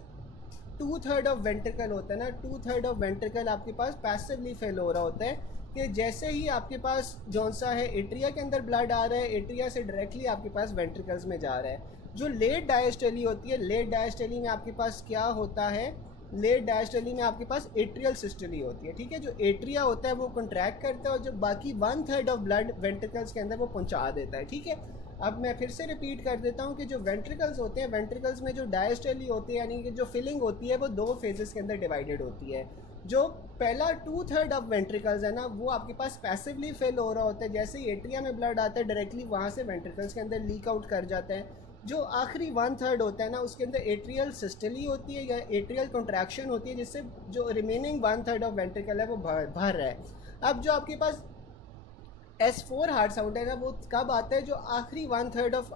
2/3 ऑफ वेंट्रिकल होता है ना, 2/3 ऑफ वेंट्रिकल आपके पास पैसिवली फेल हो रहा होता है कि जैसे ही आपके पास जौन सा है एट्रिया के अंदर ब्लड आ रहा है, एट्रिया से डायरेक्टली आपके पास वेंट्रिकल्स में जा रहा है। जो लेट डायस्टली होती है, लेट डायस्टली में आपके पास क्या होता है, लेट डायस्टली में आपके पास एट्रियल सिस्टली होती है, ठीक है। जो एट्रिया होता है वो कंट्रैक्ट करता है और जो बाकी 1/3 ऑफ ब्लड वेंट्रिकल्स के अंदर वो पहुंचा देता है, ठीक है। अब मैं फिर से रिपीट कर देता हूँ कि जो वेंट्रिकल्स होते हैं, वेंट्रिकल्स में जो डायस्टली होती है यानी कि जो फिलिंग होती है वो 2 फेजेस के अंदर डिवाइडेड होती है। जो पहला 2/3 ऑफ वेंट्रिकल्स है ना, वो आपके पास पैसिवली फिल हो रहा होता है। जैसे ही एट्रिया में ब्लड आता है डायरेक्टली वहाँ से वेंट्रिकल्स के अंदर लीक आउट कर जाता है। जो आखिरी 1/3 होता है ना, उसके अंदर एट्रियल सिस्टली होती है या एट्रियल कॉन्ट्रैक्शन होती है, जिससे जो रिमेनिंग 1/3 ऑफ वेंट्रिकल है वो भर रहा है। अब जो आपके पास S4 हार्ट साउंड है ना, वो कब आता है, जो आखिरी 1/3 ऑफ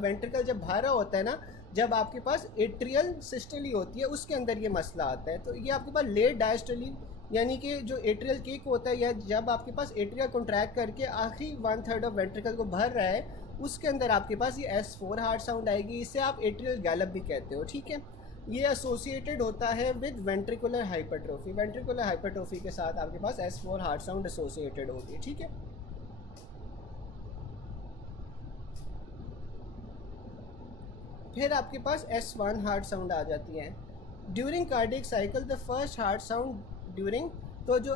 वेंट्रिकल जब भरा होता है ना, जब आपके पास एट्रियल सिस्टली होती है उसके अंदर ये मसला आता है। तो ये आपके पास लेट डायस्टली यानी कि जो एट्रियल किक होता है या जब आपके पास एट्रिया कॉन्ट्रैक्ट करके आखिरी 1/3 ऑफ वेंट्रिकल को भर रहा है, उसके अंदर आपके पास ये S4 हार्ट साउंड आएगी। इसे आप एट्रियल गैलप भी कहते हो, ठीक है। ये एसोसिएटेड होता है with ventricular hypertrophy. Ventricular hypertrophy के साथ आपके पास S4 हार्ट साउंड एसोसिएटेड होगी, ठीक है। फिर आपके पास S1 हार्ट साउंड आ जाती है। During cardiac cycle the first heart sound during, तो जो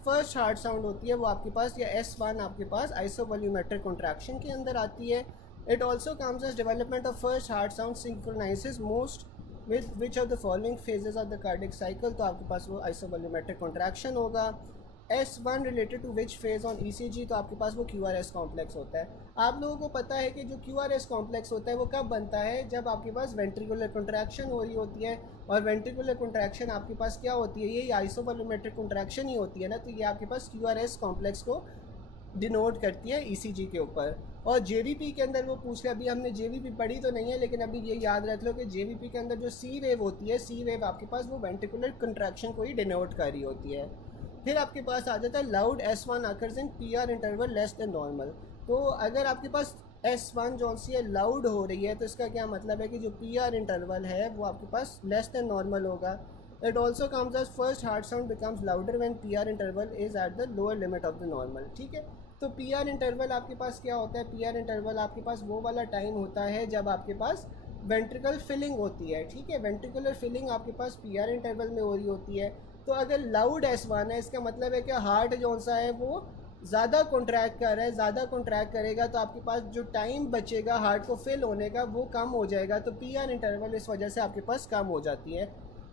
फर्स्ट हार्ट साउंड होती है वो आपके पास या S1 आपके पास आइसोवॉल्यूमेट्रिक कॉन्ट्रैक्शन के अंदर आती है। It also comes as development of first heart sound synchronises most with which of the following phases of the cardiac cycle, तो आपके पास वो आइसोवॉल्यूमेट्रिक कॉन्ट्रैक्शन होगा। S1 related to which phase on ECG, तो आपके पास वो QRS कॉम्प्लेक्स होता है। आप लोगों को पता है कि जो QRS कॉम्प्लेक्स होता है वो कब बनता है, जब आपके पास वेंट्रिकुलर कॉन्ट्रैक्शन हो रही होती है। और वेंट्रिकुलर कॉन्ट्रैक्शन आपके पास क्या होती है, ये आइसोवॉल्यूमेट्रिक कॉन्ट्रैक्शन ही होती है ना, तो ये आपके पास QRS कॉम्प्लेक्स को डिनोट करती है ECG के ऊपर। और JVP के अंदर वो पूछ लिया, अभी हमने JVP पढ़ी तो नहीं है लेकिन अभी ये याद रख लो कि JVP के अंदर जो C वेव होती है, C वेव आपके पास वो वेंट्रिकुलर कॉन्ट्रैक्शन को ही डिनोट कर रही होती है। फिर आपके पास आ जाता है loud S1 occurs in PR interval less than normal. तो अगर आपके पास S1 जो सी है लाउड हो रही है तो इसका क्या मतलब है कि जो PR इंटरवल है वो आपके पास लेस देन नॉर्मल होगा। It also comes as first heart sound becomes louder when PR interval is at the lower limit of the normal, ठीक है। तो PR इंटरवल आपके पास क्या होता है, PR इंटरवल आपके पास वो वाला टाइम होता है जब आपके पास वेंट्रिकल फिलिंग होती है, ठीक है। वेंट्रिकुलर फिलिंग आपके पास PR इंटरवल में हो रही होती है। तो अगर लाउड S1 है इसका मतलब है कि हार्ट जो सा है वो ज़्यादा कॉन्ट्रैक्ट कर रहा है, ज़्यादा कॉन्ट्रैक्ट करेगा तो आपके पास जो टाइम बचेगा हार्ट को फिल होने का वो कम हो जाएगा। तो PR इंटरवल इस वजह से आपके पास कम हो जाती है,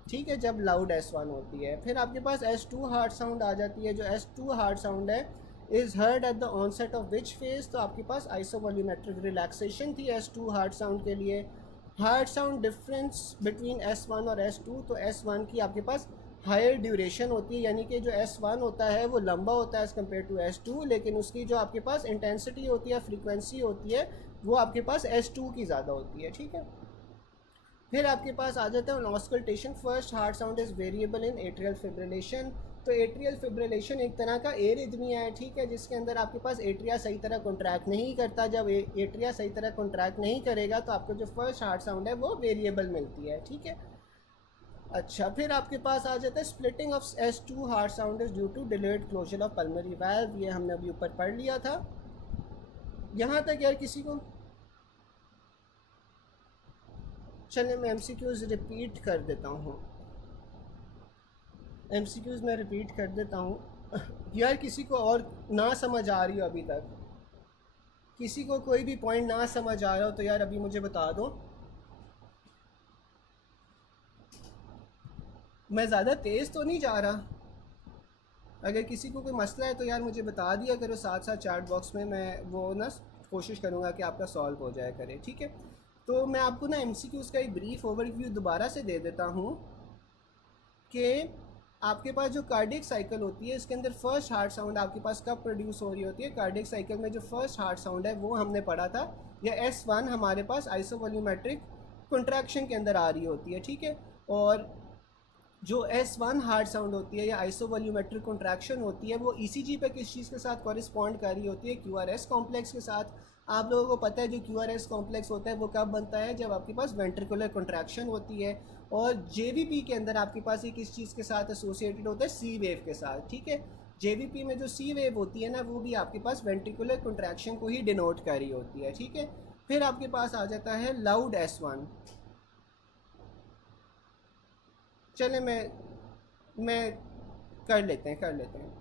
ठीक है, जब लाउड S1 होती है। फिर आपके पास S2 हार्ट साउंड आ जाती है। जो S2 हार्ट साउंड है is heard at the onset of which phase, तो आपके पास आइसोवॉल्यूमेट्रिक रिलैक्सेशन थी S2 हार्ट साउंड के लिए। Heart sound difference between S1 और S2, तो S1 की आपके पास हायर ड्यूरेशन होती है, यानी कि जो S1 होता है वो लंबा होता है एज़ कम्पेयर टू S2, लेकिन उसकी जो आपके पास इंटेंसिटी होती है, फ्रीक्वेंसी होती है, वो आपके पास S2 की ज़्यादा होती है, ठीक है। फिर आपके पास आ जाता है auscultation. First heart sound is variable in atrial fibrillation. तो एट्रियल फिब्रिलेशन एक तरह का एरिथमिया है, ठीक है, जिसके अंदर आपके पास एट्रिया सही तरह कॉन्ट्रैक्ट नहीं करता। जब एट्रिया सही तरह कॉन्ट्रैक्ट नहीं करेगा तो आपको जो फर्स्ट हार्ट साउंड है वो वेरिएबल मिलती है, ठीक है। अच्छा, फिर आपके पास आ जाता है splitting of S2 heart sound is due to delayed closure of pulmonary valve. ये हमने अभी ऊपर पढ़ लिया था। यहाँ तक यार किसी को, चलिए मैं MCQs रिपीट कर देता हूँ। MCQs मैं रिपीट कर देता हूँ यार किसी को और ना समझ आ रही हो अभी तक, किसी को कोई भी पॉइंट ना समझ आ रहा हो तो यार अभी मुझे बता दो। मैं ज़्यादा तेज़ तो नहीं जा रहा, अगर किसी को कोई मसला है तो यार मुझे बता दिया करो साथ साथ चैट बॉक्स में, मैं वो ना कोशिश करूँगा कि आपका सॉल्व हो जाए करे, ठीक है। तो मैं आपको ना MCQs का एक ब्रीफ ओवरव्यू दोबारा से दे देता हूँ कि आपके पास जो कार्डियक साइकिल होती है इसके अंदर फर्स्ट हार्ट साउंड आपके पास कब प्रोड्यूस हो रही होती है। कार्डियक साइकिल में जो फर्स्ट हार्ट साउंड है वो हमने पढ़ा था, या S1 हमारे पास आइसोवॉल्यूमेट्रिक कॉन्ट्रैक्शन के अंदर आ रही होती है, ठीक है। और जो S1 हार्ट साउंड होती है या आइसोवॉल्यूमेट्रिक कॉन्ट्रैक्शन होती है वो ECG पे किस चीज़ के साथ कॉरिस्पॉन्ड कर रही होती है, QRS कॉम्प्लेक्स के साथ। आप लोगों को पता है जो QRS कॉम्प्लेक्स होता है वो कब बनता है, जब आपके पास वेंट्रिकुलर कॉन्ट्रैक्शन होती है। और JVP के अंदर आपके पास ये किस चीज़ के साथ एसोसिएटेड होता है, C वेव के साथ, ठीक है। जेवीपी में जो सी वेव होती है ना, वो भी आपके पास वेंट्रिकुलर कंट्रैक्शन को ही डिनोट कर रही होती है, ठीक है। फिर आपके पास आ जाता है लाउड S1। चले मैं कर लेते हैं।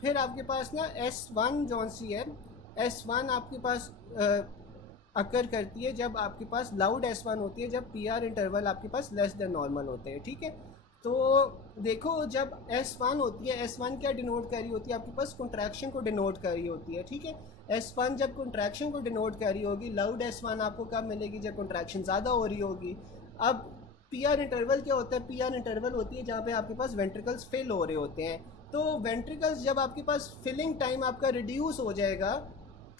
फिर आपके पास ना S1 जौन सी है, S1 आपके पास अकर करती है जब आपके पास लाउड S1 होती है, जब PR इंटरवल आपके पास लेस देन नॉर्मल होते हैं, ठीक है। तो देखो जब S1 होती है, S1 क्या डिनोट कर रही होती है, आपके पास कंट्रैक्शन को डिनोट कर रही होती है, ठीक है। S1 जब कंट्रैक्शन को डिनोट कर रही होगी, लाउड S1 आपको कब मिलेगी, जब कंट्रैक्शन ज़्यादा हो रही होगी। अब PR इंटरवल क्या होता है, PR इंटरवल होती है जहाँ पे आपके पास वेंट्रिकल्स फिल हो रहे होते हैं। तो वेंट्रिकल्स जब आपके पास फिलिंग टाइम आपका रिड्यूस हो जाएगा,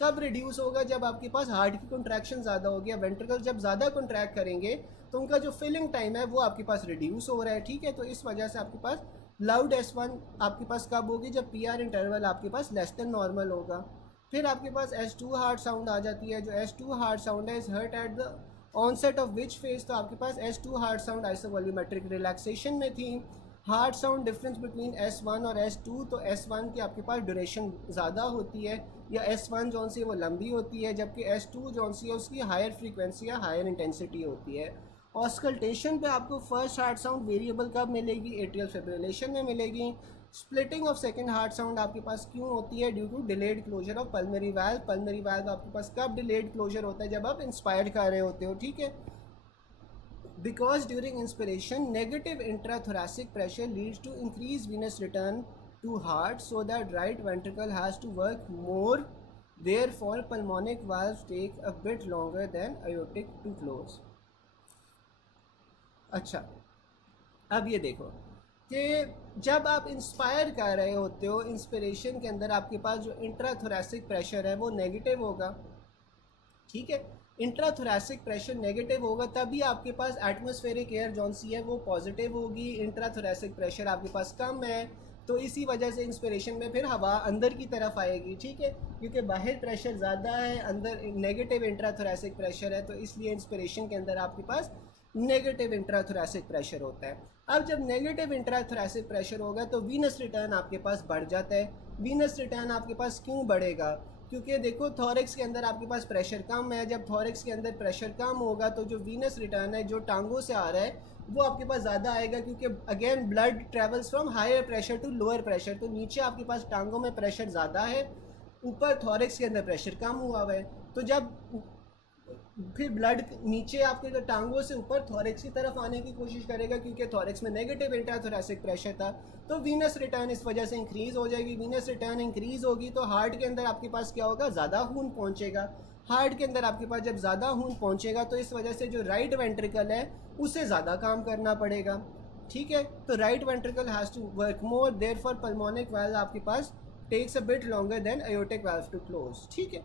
कब रिड्यूस होगा, जब आपके पास हार्ट की कंट्रैक्शन ज़्यादा होगी, या वेंट्रिकल जब ज़्यादा कंट्रैक्ट करेंगे तो उनका जो फिलिंग टाइम है वो आपके पास रिड्यूस हो रहा है, ठीक है। तो इस वजह से आपके पास लाउड S1 आपके पास कब होगी, जब PR इंटरवल आपके पास लेस देन नॉर्मल होगा। फिर आपके पास S2 हार्ट साउंड आ जाती है। जो S2 हार्ट साउंड है, is heard at the onset of which phase. तो आपके पास S2 heart sound isovolumetric relaxation में थी। Heart sound difference between S1 और S2, तो S1 की आपके पास ड्यूरेशन ज़्यादा होती है, या S1 जौन सी है वो लंबी होती है, जबकि S2 जौन सी है उसकी हायर फ्रीक्वेंसी या हायर इंटेंसिटी होती है। ऑस्कल्टेशन पे आपको फर्स्ट हार्ट साउंड वेरिएबल कब मिलेगी, एट्रियल फिब्रिलेशन में मिलेगी। Splitting of second heart sound आपके पास क्यों होती है, due to delayed closure of pulmonary valve. Pulmonary valve आपके पास कब डिलेड क्लोजर होता है, जब आप इंस्पायर कर रहे होते हो, ठीक है। Because during inspiration, negative intrathoracic pressure leads to increased venous return to heart, so that right ventricle has to work more. Therefore, pulmonic valves take a bit longer than aortic to close. अच्छा, अब ये देखो कि जब आप inspire कर रहे होते हो, इंस्पिरेशन के अंदर आपके पास जो इंट्राथोरेसिक प्रेशर है वो नेगेटिव होगा, ठीक है। इंट्राथोरेसिक प्रेशर नेगेटिव होगा, तभी आपके पास एटमॉस्फेरिक एयर जौन सी है वो पॉजिटिव होगी। इंट्राथोरेसिक प्रेशर आपके पास कम है, तो इसी वजह से इंस्पिरेशन में फिर हवा अंदर की तरफ आएगी, ठीक है। क्योंकि बाहर प्रेशर ज़्यादा है, अंदर नेगेटिव इंट्राथोरेसिक प्रेशर है, तो इसलिए इंस्पिरेशन के अंदर आपके पास नेगेटिव इंट्राथोरेसिक प्रेशर होता है। अब जब नेगेटिव इंट्राथोरेसिक प्रेशर होगा तो वीनस रिटर्न आपके पास बढ़ जाता है। वीनस रिटर्न आपके पास क्यों बढ़ेगा, क्योंकि देखो थॉरिक्स के अंदर आपके पास प्रेशर कम है। जब थॉरिक्स के अंदर प्रेशर कम होगा तो जो वीनस रिटर्न है जो टांगों से आ रहा है वो आपके पास ज़्यादा आएगा, क्योंकि again blood travels from higher pressure to lower pressure. तो नीचे आपके पास टांगों में प्रेशर ज़्यादा है, ऊपर थॉरिक्स के अंदर प्रेशर कम हुआ हुआ है। तो जब फिर ब्लड नीचे आपके टांगों से ऊपर थॉरिक्स की तरफ आने की कोशिश करेगा, क्योंकि थॉरिक्स में नेगेटिव इंट्राथोरेसिक प्रेशर था, तो वीनस रिटर्न इस वजह से इंक्रीज़ हो जाएगी। वीनस रिटर्न इंक्रीज़ होगी तो हार्ट के अंदर आपके पास क्या होगा, ज़्यादा खून पहुंचेगा। हार्ट के अंदर आपके पास जब ज़्यादा खून पहुंचेगा तो इस वजह से जो राइट वेंट्रिकल है उसे ज़्यादा काम करना पड़ेगा, ठीक है। तो right ventricle has to work more, therefore pulmonic valve आपके पास takes a bit longer than aortic valve to close, ठीक है।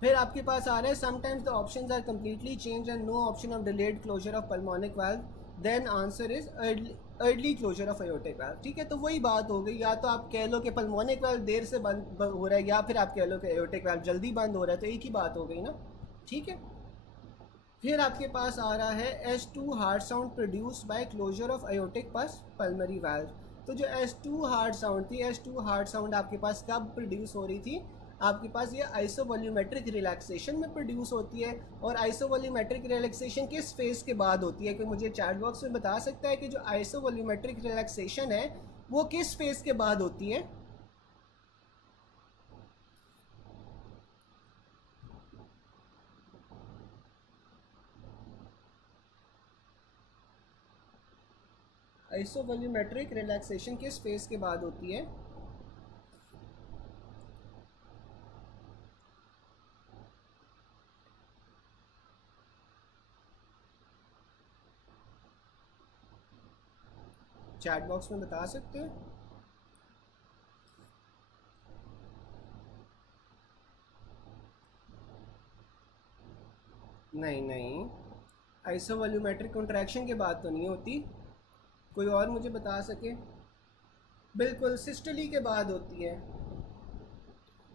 फिर आपके पास आ रहा है sometimes the options are completely change and no option of delayed closure of pulmonic valve, then answer is early closure of aortic valve, ठीक है। तो वही बात हो गई, या तो आप कह लो कि पल्मोनिक वाल्व देर से बंद हो रहा है, या फिर आप कह लो कि एओर्टिक वाल्व जल्दी बंद हो रहा है, तो एक ही बात हो गई ना, ठीक है। फिर आपके पास आ रहा है S2 heart sound produced by closure of aortic पास पल्मरी वाल्व। तो जो S2 हार्ट साउंड थी, S2 हार्ट साउंड आपके पास कब प्रोड्यूस हो रही थी, आपके पास ये आइसोवॉल्यूमेट्रिक रिलैक्सेशन में प्रोड्यूस होती है। और आइसोवॉल्यूमेट्रिक रिलैक्सेशन किस फेज़ के बाद होती है, कि मुझे चैट बॉक्स में बता सकता है कि जो आइसोवॉल्यूमेट्रिक रिलैक्सेशन है वो किस फेज़ के बाद होती है। आइसोवॉल्यूमेट्रिक रिलैक्सेशन किस फेज़ के बाद होती है। चैट बॉक्स में बता सकते हैं। नहीं नहीं, आइसोवॉल्यूमेट्रिक कॉन्ट्रैक्शन के बाद तो नहीं होती, कोई और मुझे बता सके। बिल्कुल सिस्टली के बाद होती है।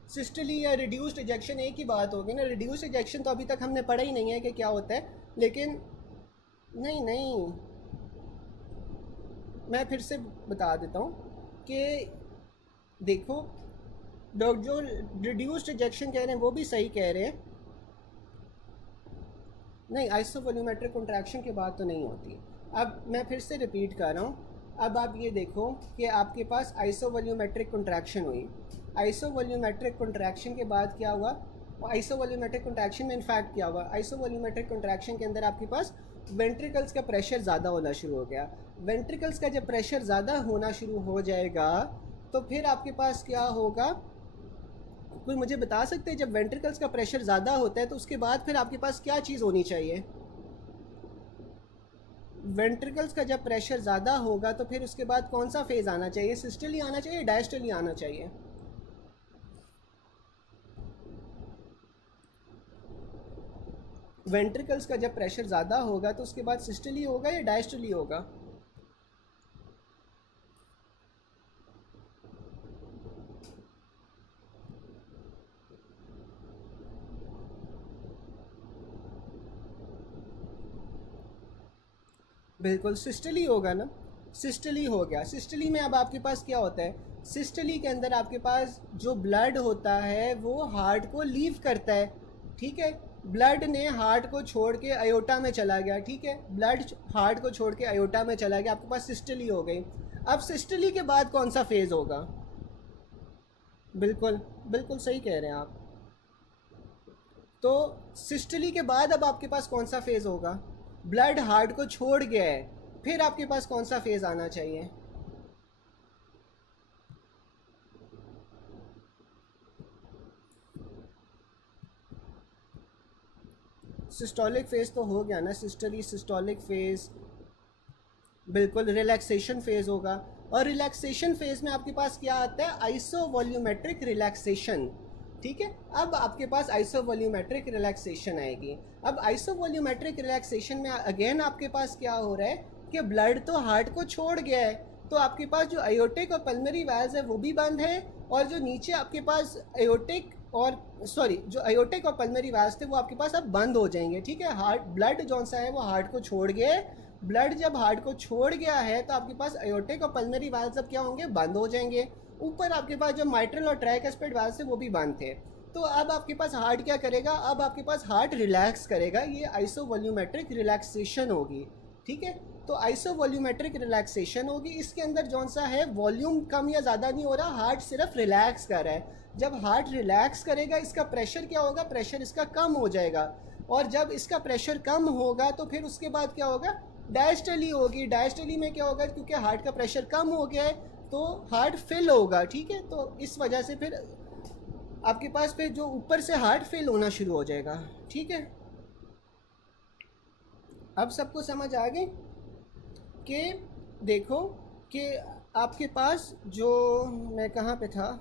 सिस्टली या रिड्यूस्ड इजेक्शन एक ही बात होगी ना। रिड्यूस्ड इजेक्शन तो अभी तक हमने पढ़ा ही नहीं है कि क्या होता है, लेकिन नहीं नहीं, मैं फिर से बता देता हूँ कि देखो डॉक्टर जो रिड्यूस्ड इजेक्शन कह रहे हैं वो भी सही कह रहे हैं। नहीं, आइसोवॉल्यूमेट्रिक कॉन्ट्रैक्शन के बाद तो नहीं होती। अब मैं फिर से रिपीट कर रहा हूँ। अब आप ये देखो कि आपके पास आइसोवॉल्यूमेट्रिक कॉन्ट्रैक्शन हुई। आइसोवॉल्यूमेट्रिक कॉन्ट्रैक्शन के बाद क्या हुआ? आइसोवॉल्यूमेट्रिक कॉन्ट्रैक्शन में इनफैक्ट क्या हुआ? आइसोवॉल्यूमेट्रिक कॉन्ट्रैक्शन के अंदर आपके पास वेंट्रिकल्स का प्रेशर ज़्यादा होना शुरू हो गया। वेंट्रिकल्स का जब प्रेशर ज़्यादा होना शुरू हो जाएगा तो फिर आपके पास क्या होगा? कोई मुझे बता सकते हैं, जब वेंट्रिकल्स का प्रेशर ज़्यादा होता है तो उसके बाद फिर आपके पास क्या चीज़ होनी चाहिए? वेंट्रिकल्स का जब प्रेशर ज़्यादा होगा तो फिर उसके बाद कौन सा फेज़ आना चाहिए? सिस्टली आना चाहिए, डायस्टली आना चाहिए? वेंट्रिकल्स का जब प्रेशर ज़्यादा होगा तो उसके बाद सिस्टली होगा या डायस्टली होगा? बिल्कुल सिस्टली होगा ना। सिस्टली हो गया। सिस्टली में अब आपके पास क्या होता है? सिस्टली के अंदर आपके पास जो ब्लड होता है वो हार्ट को लीव करता है। ठीक है, ब्लड ने हार्ट को छोड़ के अयोटा में चला गया। ठीक है, ब्लड हार्ट को छोड़ के अयोटा में चला गया, आपके पास सिस्टली हो गई। अब सिस्टली के बाद कौन सा फेज़ होगा? बिल्कुल, बिल्कुल सही कह रहे हैं आप। तो सिस्टली के बाद अब आपके पास कौन सा फेज़ होगा? ब्लड हार्ट को छोड़ गया है, फिर आपके पास कौन सा फेज़ आना चाहिए? सिस्टोलिक फेज़ तो हो गया ना, सिस्टली सिस्टोलिक फेज़। बिल्कुल रिलैक्सेशन फेज़ होगा। और रिलैक्सेशन फेज़ में आपके पास क्या आता है? आइसोवॉल्यूमेट्रिक रिलैक्सेशन। ठीक है, अब आपके पास आइसोवॉल्यूमेट्रिक रिलैक्सेशन आएगी। अब आइसोवॉल्यूमेट्रिक रिलैक्सेशन में अगेन आपके पास क्या हो रहा है कि ब्लड तो हार्ट को छोड़ गया है, तो आपके पास जो अयोटिक और पल्मरी वाल्व्स है वो भी बंद है, और जो नीचे आपके पास अयोटिक और सॉरी जो अयोटिक और पल्मरी वाल्व्स थे वो आपके पास अब बंद हो जाएंगे। ठीक है, हार्ट ब्लड जौन सा है वो हार्ट को छोड़ गया है। ब्लड जब हार्ट को छोड़ गया है तो आपके पास अयोटिक और पल्मरी वाल्व्स अब क्या होंगे? बंद हो जाएंगे। ऊपर आपके पास जो माइट्रल और ट्राइकस्पिड वाल्व्स थे वो भी बंद थे। तो अब आपके पास हार्ट क्या करेगा? अब आपके पास हार्ट रिलैक्स करेगा, ये आइसोवॉल्यूमेट्रिक रिलैक्सेशन होगी। ठीक है, तो आइसोवॉल्यूमेट्रिक रिलैक्सेशन होगी। इसके अंदर जौन सा है वॉल्यूम कम या ज़्यादा नहीं हो रहा, हार्ट सिर्फ रिलैक्स कर रहा है। जब हार्ट रिलैक्स करेगा इसका प्रेशर क्या होगा? प्रेशर इसका कम हो जाएगा। और जब इसका प्रेशर कम होगा तो फिर उसके बाद क्या होगा? डायस्टली होगी। डायस्टली में क्या होगा? क्योंकि हार्ट का प्रेशर कम हो गया है तो हार्ट फिल होगा। ठीक है, तो इस वजह से फिर आपके पास फिर जो ऊपर से हार्ट फिल होना शुरू हो जाएगा। ठीक है, अब सबको समझ आ गई कि देखो कि आपके पास जो मैं कहाँ पे था?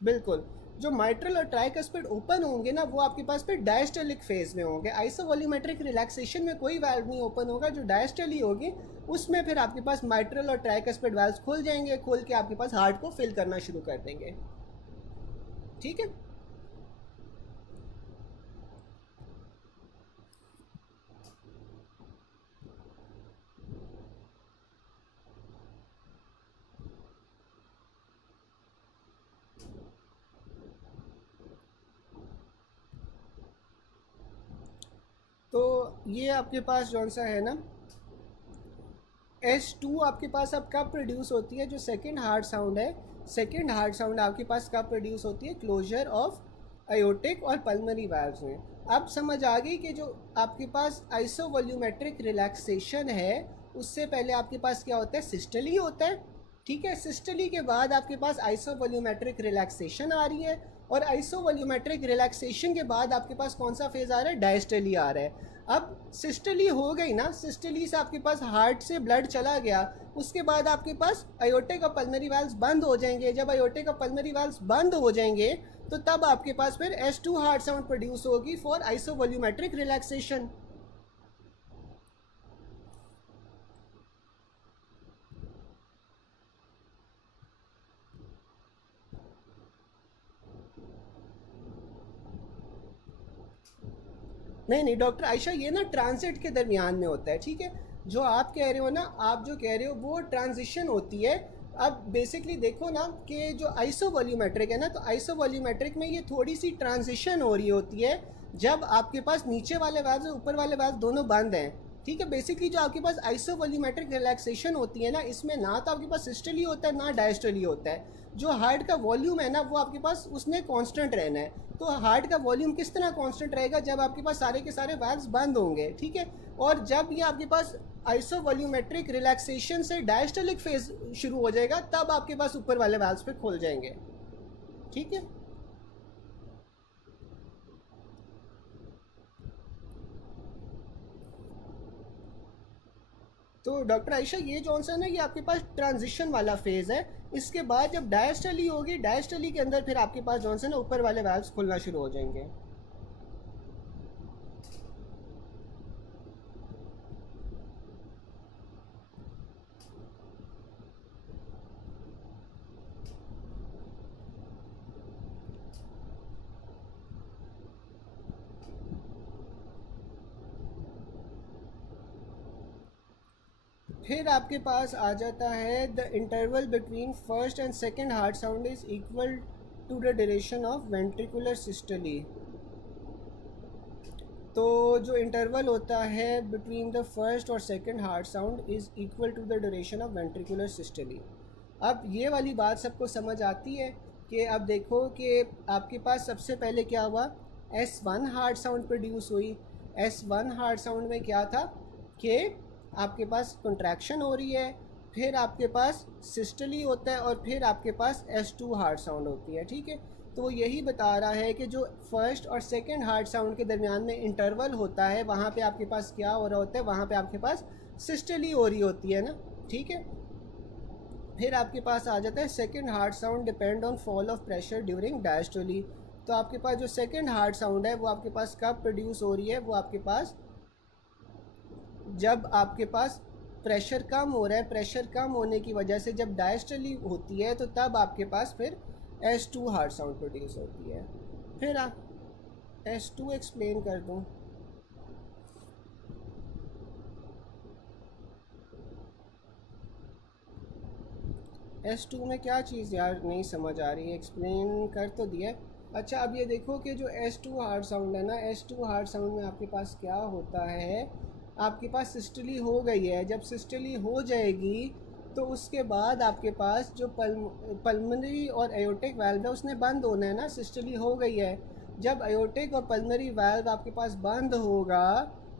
बिल्कुल, जो माइट्रल और ट्राइकस्पिड ओपन होंगे ना वो आपके पास फिर डायस्टेलिक फेज में होंगे। आइसोवॉल्यूमेट्रिक रिलैक्सेशन में कोई वाल्व नहीं ओपन होगा, जो डायस्टली होगी उसमें फिर आपके पास माइट्रल और ट्राइकस्पिड वाल्व खुल जाएंगे, खोल के आपके पास हार्ट को फिल करना शुरू कर देंगे। ठीक है, तो ये आपके पास जौन सा है ना S2 आपके पास अब कब प्रोड्यूस होती है? जो सेकंड हार्ट साउंड है, सेकंड हार्ट साउंड आपके पास कब प्रोड्यूस होती है? क्लोजर ऑफ अयोटिक और पल्मरी वाल्व्स में। अब समझ आ गई कि जो आपके पास आइसोवॉल्यूमेट्रिक रिलैक्सेशन है उससे पहले आपके पास क्या होता है? सिस्टली होता है। ठीक है, सिस्टली के बाद आपके पास आइसोवॉल्यूमेट्रिक रिलैक्सेशन आ रही है, और आइसोवॉल्यूमेट्रिक रिलैक्सेशन के बाद आपके पास कौन सा फेज़ आ रहा है? डायस्टली आ रहा है। अब सिस्टली हो गई ना, सिस्टली से आपके पास हार्ट से ब्लड चला गया, उसके बाद आपके पास अयोटिक और पल्मरी वाल्व्स बंद हो जाएंगे। जब अयोटिक और पल्मरी वाल्व्स बंद हो जाएंगे तो तब आपके पास फिर S2 हार्ट साउंड प्रोड्यूस होगी फॉर आइसोवॉल्यूमेट्रिक रिलैक्सेशन। नहीं नहीं डॉक्टर आयशा, ये ना ट्रांसिट के दरमियान में होता है। ठीक है, जो आप कह रहे हो ना, आप जो कह रहे हो वो ट्रांजिशन होती है। अब बेसिकली देखो ना कि जो आइसोवॉल्यूमेट्रिक है ना, तो आइसोवॉल्यूमेट्रिक में ये थोड़ी सी ट्रांजिशन हो रही होती है जब आपके पास नीचे वाले वाल्व और ऊपर वाले वाल्व दोनों बंद हैं। ठीक है, बेसिकली जो आपके पास आइसोवॉल्यूमेट्रिक रिलैक्सेशन होती है ना, इसमें ना तो आपके पास सिस्टली होता है ना डायस्टली होता है। जो हार्ट का वॉल्यूम है ना, वो आपके पास उसने कांस्टेंट रहना है। तो हार्ट का वॉल्यूम किस तरह कांस्टेंट रहेगा? जब आपके पास सारे के सारे वाल्व्स बंद होंगे, ठीक है। और जब ये आपके पास आइसोवॉल्यूमेट्रिक रिलैक्सेशन से डायस्टोलिक फेज शुरू हो जाएगा, तब आपके पास ऊपर वाले वाल्व्स पे खोल जाएंगे। ठीक है। तो डॉक्टर आयशा, ये जॉनसन है, ये आपके पास ट्रांजिशन वाला फेज है। इसके बाद जब डायस्टली होगी, डायस्टली के अंदर फिर आपके पास जॉनसन है ऊपर वाले वाल्व्स खुलना शुरू हो जाएंगे। फिर आपके पास आ जाता है the interval between first and second heart sound is equal to the duration of ventricular systole. तो जो इंटरवल होता है बिटवीन द फर्स्ट और second heart sound is equal to the duration of ventricular systole. अब ये वाली बात सबको समझ आती है कि अब देखो कि आपके पास सबसे पहले क्या हुआ, S1 हार्ट साउंड प्रोड्यूस हुई। S1 हार्ट साउंड में क्या था कि आपके पास कंट्रैक्शन हो रही है, फिर आपके पास सिस्टली होता है, और फिर आपके पास S2 हार्ट साउंड होती है। ठीक है, तो वो यही बता रहा है कि जो फर्स्ट और सेकंड हार्ट साउंड के दरमियान में इंटरवल होता है, वहाँ पे आपके पास क्या हो रहा होता है, वहाँ पे आपके पास सिस्टली हो रही होती है ना। ठीक है, फिर आपके पास आ जाता है second heart sound depend on fall of pressure during diastole. तो आपके पास जो सेकंड हार्ट साउंड है वो आपके पास कब प्रोड्यूस हो रही है, वो आपके पास जब आपके पास प्रेशर कम हो रहा है, प्रेशर कम होने की वजह से जब डायस्टली होती है, तो तब आपके पास फिर S2 हार्ट साउंड प्रोड्यूस होती है। फिर S2 एक्सप्लेन कर दूँ। S2 में क्या चीज़ यार नहीं समझ आ रही है, एक्सप्लेन कर तो दिया। अच्छा, अब ये देखो कि जो S2 हार्ट साउंड है ना, S2 हार्ट साउंड में आपके पास क्या होता है, आपके पास सिस्टली हो गई है। जब सिस्टली हो जाएगी तो उसके बाद आपके पास जो पल्मनरी और एयोटिक वाल्व है उसने बंद होना है ना, सिस्टली हो गई है। जब एयोटिक और पल्मनरी वाल्व आपके पास बंद होगा,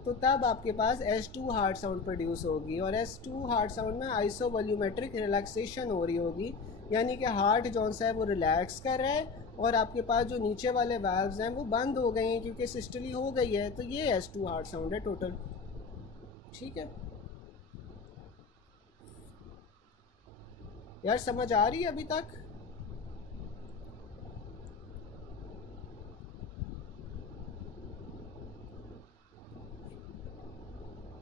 तो तब आपके पास S2 हार्ट साउंड प्रोड्यूस होगी, और S2 हार्ट साउंड में आइसोवॉल्यूमेट्रिक रिलैक्सेशन हो रही होगी, यानी कि हार्ट जौन सा है वो रिलैक्स कर रहा है, और आपके पास जो नीचे वाले वाल्व्स हैं वो बंद हो गए हैं क्योंकि सिस्टली हो गई है। तो ये S2 हार्ट साउंड है टोटल। ठीक है यार, समझ आ रही है अभी तक?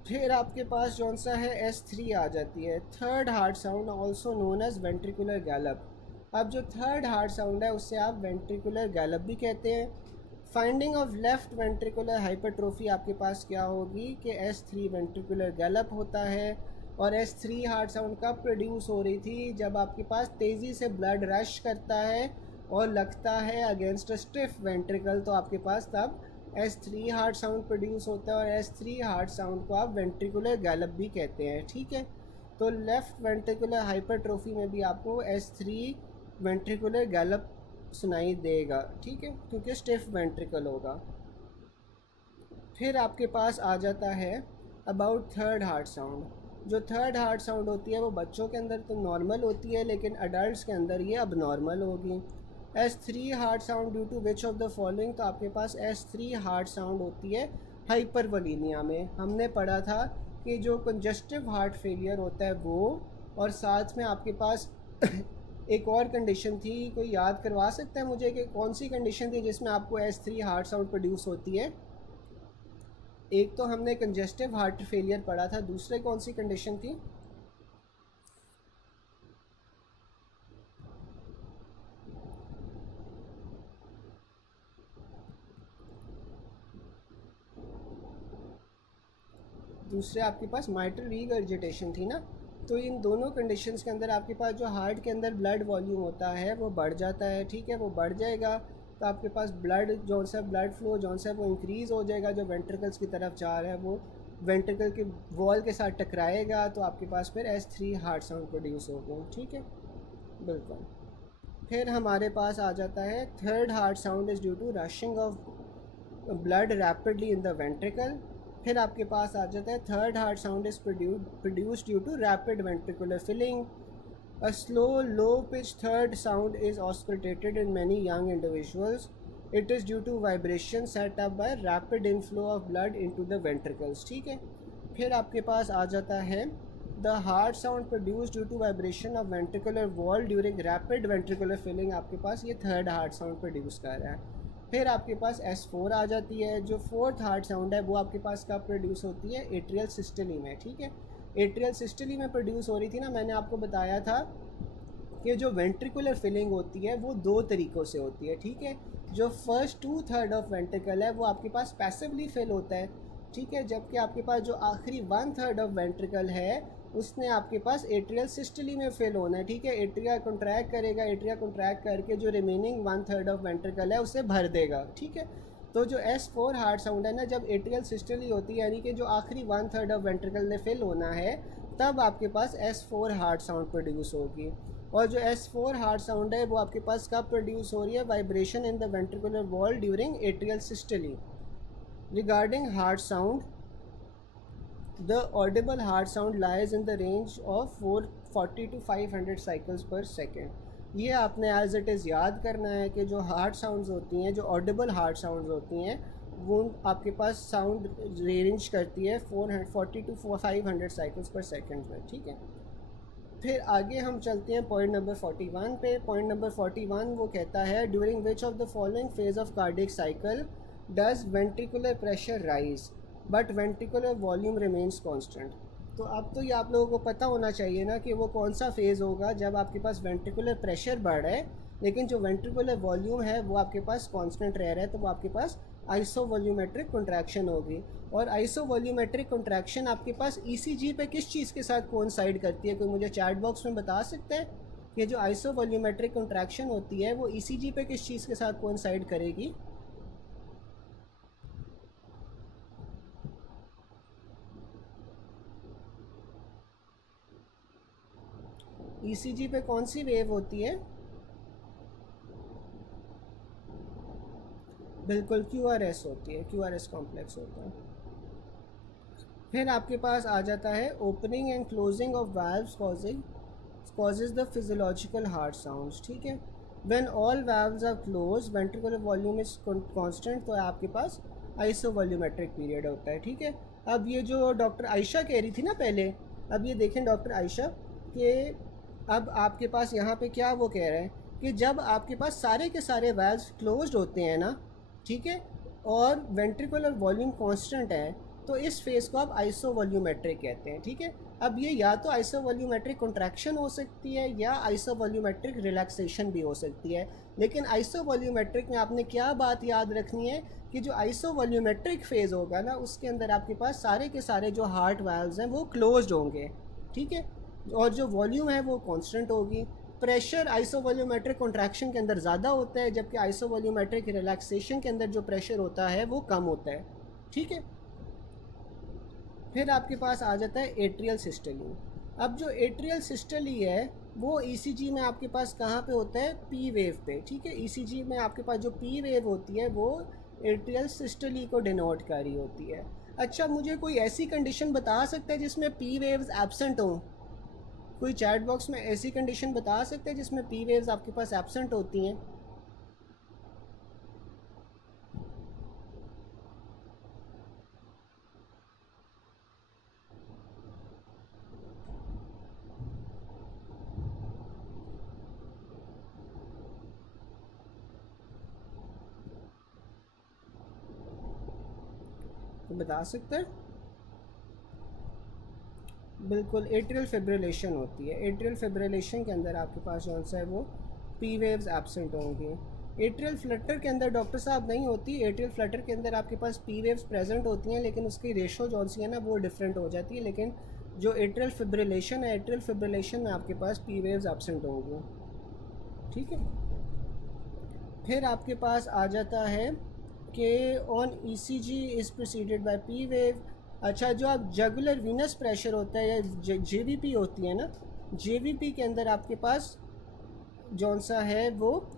फिर आपके पास जौन सा है S3 आ जाती है, third heart sound also known as ventricular gallop. अब जो थर्ड हार्ट साउंड है उससे आप वेंट्रिकुलर गैलप भी कहते हैं। Finding of left ventricular hypertrophy आपके पास क्या होगी कि S3 वेंट्रिकुलर गैलप होता है। और S3 हार्ट साउंड कब प्रोड्यूस हो रही थी, जब आपके पास तेज़ी से ब्लड रश करता है और लगता है अगेंस्ट स्टिफ वेंट्रिकल, तो आपके पास तब S3 हार्ट साउंड प्रोड्यूस होता है। और S3 हार्ट साउंड को आप वेंट्रिकुलर गैलप भी कहते हैं। ठीक है, तो लेफ़्ट वेंट्रिकुलर हाइपरट्रोफी में भी आपको S3 वेंट्रिकुलर गैलप सुनाई देगा। ठीक है, क्योंकि स्टिफ वेंट्रिकल होगा। फिर आपके पास आ जाता है अबाउट थर्ड हार्ट साउंड। जो थर्ड हार्ट साउंड होती है वो बच्चों के अंदर तो नॉर्मल होती है, लेकिन अडल्ट के अंदर ये अब नॉर्मल होगी। S3 heart sound due to which of the following, तो आपके पास S3 हार्ट साउंड होती है हाइपरवोलेमिया में। हमने पढ़ा था कि जो कंजस्टिव हार्ट फेलियर होता है वो, और साथ में आपके पास एक और कंडीशन थी, कोई याद करवा सकता है मुझे कि कौन सी कंडीशन थी जिसमें आपको S3 हार्ट साउंड प्रोड्यूस होती है? एक तो हमने कंजेस्टिव हार्ट फेलियर पढ़ा था, दूसरे कौन सी कंडीशन थी? दूसरे आपके पास माइट्रल रीगर्जिटेशन थी ना, तो इन दोनों कंडीशंस के अंदर आपके पास जो हार्ट के अंदर ब्लड वॉल्यूम होता है वो बढ़ जाता है, ठीक है। वो बढ़ जाएगा तो आपके पास ब्लड ब्लड फ्लो वो इंक्रीज़ हो जाएगा, जो वेंट्रिकल्स की तरफ जा रहा है वो वेंट्रिकल के वॉल के साथ टकराएगा, तो आपके पास फिर S3 हार्ट साउंड प्रोड्यूस होगा, ठीक है, बिल्कुल। फिर हमारे पास आ जाता है third heart sound is due to rushing of blood rapidly in the ventricle. फिर आपके पास आ जाता है third heart sound is produce due to rapid ventricular filling. A slow, low-pitched third sound is auscultated in many young individuals. It is due to vibration set up by rapid inflow of blood into the ventricles, ठीक है। फिर आपके पास आ जाता है the heart sound produced due to vibration of ventricular wall during rapid ventricular filling। आपके पास ये थर्ड हार्ट साउंड प्रोड्यूस कर रहा है। फिर आपके पास S4 आ जाती है, जो फोर्थ हार्ट साउंड है वो आपके पास कब प्रोड्यूस होती है, एट्रियल सिस्टली में, ठीक है। एट्रियल सिस्टली में प्रोड्यूस हो रही थी ना, मैंने आपको बताया था कि जो वेंट्रिकुलर फिलिंग होती है वो दो तरीक़ों से होती है, ठीक है। जो फर्स्ट 2/3 ऑफ वेंट्रिकल है वो आपके पास पैसिवली फिल होता है, ठीक है, जबकि आपके पास जो आखिरी 1/3 ऑफ वेंट्रिकल है उसने आपके पास एट्रियल सिस्टली में फिल होना है, ठीक है। एट्रिया कॉन्ट्रैक्ट करेगा, एट्रिया कॉन्ट्रैक्ट करके जो रिमेनिंग 1/3 ऑफ वेंट्रिकल है उसे भर देगा, ठीक है। तो जो S4 हार्ट साउंड है ना, जब एट्रियल सिस्टली होती है, यानी कि जो आखिरी 1/3 ऑफ वेंट्रिकल ने फिल होना है, तब आपके पास S4 हार्ट साउंड प्रोड्यूस होगी। और जो S4 हार्ट साउंड है वो आपके पास कब प्रोड्यूस हो रही है, vibration in the ventricular wall during atrial systole. Regarding heart sound, the Audible heart sound lies in the range of 440 to 500 cycles पर सेकेंड। ये आपने एज इट इज़ याद करना है कि जो हार्ट साउंड्स होती हैं, जो ऑडिबल हार्ट साउंड्स होती हैं, वो आपके पास साउंड रेंज करती है 440 to 500 साइकिल्स पर सेकेंड में, ठीक है। फिर आगे हम चलते हैं पॉइंट नंबर 41 पे। पॉइंट नंबर 41 वो कहता है, during which of the following phase of cardiac cycle does ventricular pressure rise but ventricular volume remains constant. तो अब तो ये आप लोगों को पता होना चाहिए ना कि वो कौन सा फेज़ होगा जब आपके पास वेंट्रिकुलर प्रेशर बढ़ रहा है लेकिन जो वेंट्रिकुलर वॉल्यूम है वो आपके पास कांस्टेंट रह रहा है, तो वो आपके पास आइसोवॉल्यूमेट्रिक कॉन्ट्रैक्शन होगी। और आइसोवॉल्यूमेट्रिक कॉन्ट्रैक्शन आपके पास ECG पे किस चीज़ के साथ कोइंसाइड करती है, कोई मुझे चैट बॉक्स में बता सकता है कि जो आइसोवॉल्यूमेट्रिक कॉन्ट्रैक्शन होती है वो ECG पे किस चीज़ के साथ कोइंसाइड करेगी? ECG पे कौन सी वेव होती है? बिल्कुल QRS होती है, QRS कॉम्प्लेक्स होता है। फिर आपके पास आ जाता है opening and closing of valves causes the physiological heart sounds, ठीक है। When all valves are close ventricular volume is constant, तो आपके पास आइसोवॉल्यूमेट्रिक पीरियड होता है, ठीक है। अब ये जो डॉक्टर आयशा कह रही थी ना पहले, अब ये देखें डॉक्टर आयशा कि अब आपके पास यहाँ पे क्या वो कह रहे हैं कि जब आपके पास सारे के सारे वाल्व्स क्लोज्ड होते हैं ना, ठीक है, और वेंट्रिकुलर वॉल्यूम कांस्टेंट है, तो इस फेज़ को आप आइसोवॉल्यूमेट्रिक कहते हैं, ठीक है। अब ये या तो आइसोवॉल्यूमेट्रिक कॉन्ट्रैक्शन हो सकती है या आइसोवॉल्यूमेट्रिक रिलैक्सेशन भी हो सकती है। लेकिन आइसोवॉल्यूमेट्रिक में आपने क्या बात याद रखनी है कि जो आइसोवॉल्यूमेट्रिक फेज़ होगा ना, उसके अंदर आपके पास सारे के सारे जो हार्ट वाल्व्स हैं वो क्लोज्ड होंगे, ठीक है, और जो वॉल्यूम है वो कांस्टेंट होगी। प्रेशर आइसोवॉल्यूमेट्रिक कॉन्ट्रैक्शन के अंदर ज़्यादा होता है, जबकि आइसोवॉल्यूमेट्रिक रिलैक्सेशन के अंदर जो प्रेशर होता है वो कम होता है, ठीक है। फिर आपके पास आ जाता है एट्रियल सिस्टली। अब जो एट्रियल सिस्टली है वो ECG में आपके पास कहाँ पे होता है, P वेव पे, ठीक है। ECG में आपके पास जो P वेव होती है वो एट्रियल सिस्टली को डिनोट कर रही होती है। अच्छा, मुझे कोई ऐसी कंडीशन बता सकता है जिसमें P वेव्स एब्सेंट हों? कोई चैट बॉक्स में ऐसी कंडीशन बता सकते हैं जिसमें P वेव्स आपके पास एब्सेंट होती हैं? तो बता सकते हैं? बिल्कुल, एट्रियल फिब्रिलेशन होती है। एट्रियल फिब्रिलेशन के अंदर आपके पास जो सा है वो P वेव्स एब्सेंट होंगी। एट्रियल फ्लटर के अंदर डॉक्टर साहब नहीं होती। एट्रियल फ्लटर के अंदर आपके पास पी वेव्स प्रेजेंट होती हैं, लेकिन उसकी रेशो जो सी है ना वो डिफरेंट हो जाती है। लेकिन जो एट्रियल फिब्रिलेशन है, एट्रियल फिब्रिलेशन में आपके पास पी वेव्स एब्सेंट होंगी, ठीक है। फिर आपके पास आ जाता है कि on ECG is preceded by P wave. अच्छा, जो आप जगुलर वीनस प्रेशर होता है या जेवीपी होती है ना, जेवीपी के अंदर आपके पास जौन सा है वो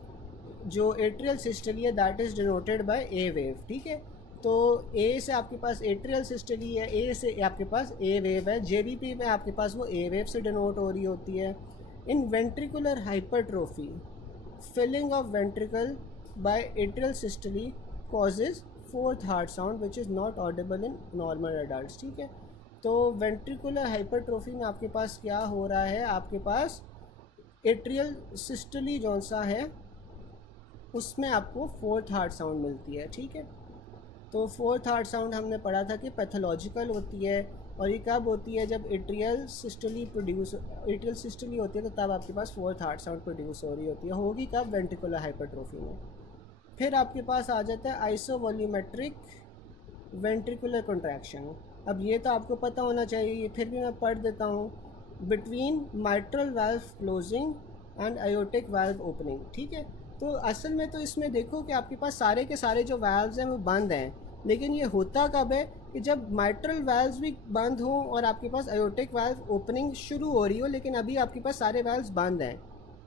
जो एट्रियल सिस्टली है that is denoted by A wave, ठीक है। तो ए से आपके पास एट्रियल सिस्टली है, ए से आपके पास ए वेव है, जेवीपी में आपके पास वो ए वेव से डिनोट हो रही होती है। इन ventricular hypertrophy filling of ventricle by atrial systole causes fourth heart sound which is not audible in normal adults, ठीक है। तो वेंट्रिकुलर हाइपरट्रोफी में आपके पास क्या हो रहा है, आपके पास एट्रियल सिस्टली जौन सा है उसमें आपको फोर्थ हार्ट साउंड मिलती है, ठीक है। तो फोर्थ हार्ट साउंड हमने पढ़ा था कि पैथोलॉजिकल होती है, और ये कब होती है, जब एट्रियल सिस्टली होती है तो तब आपके पास फोर्थ हार्ट साउंड प्रोड्यूस हो रही होती है। होगी कब, वेंट्रिकुलर हाइपरट्रोफी में। फिर आपके पास आ जाता है आइसोवॉल्यूमेट्रिक वेंट्रिकुलर कॉन्ट्रैक्शन। अब ये तो आपको पता होना चाहिए, फिर भी मैं पढ़ देता हूँ। Between mitral valve closing and aortic valve opening, ठीक है। तो असल में तो इसमें देखो कि आपके पास सारे के सारे जो वाल्व्स हैं वो बंद हैं, लेकिन ये होता कब है कि जब माइट्रल वाल्व्स भी बंद हों और आपके पास आयोटिक वाल्व ओपनिंग शुरू हो रही हो, लेकिन अभी आपके पास सारे वाल्व्स बंद हैं,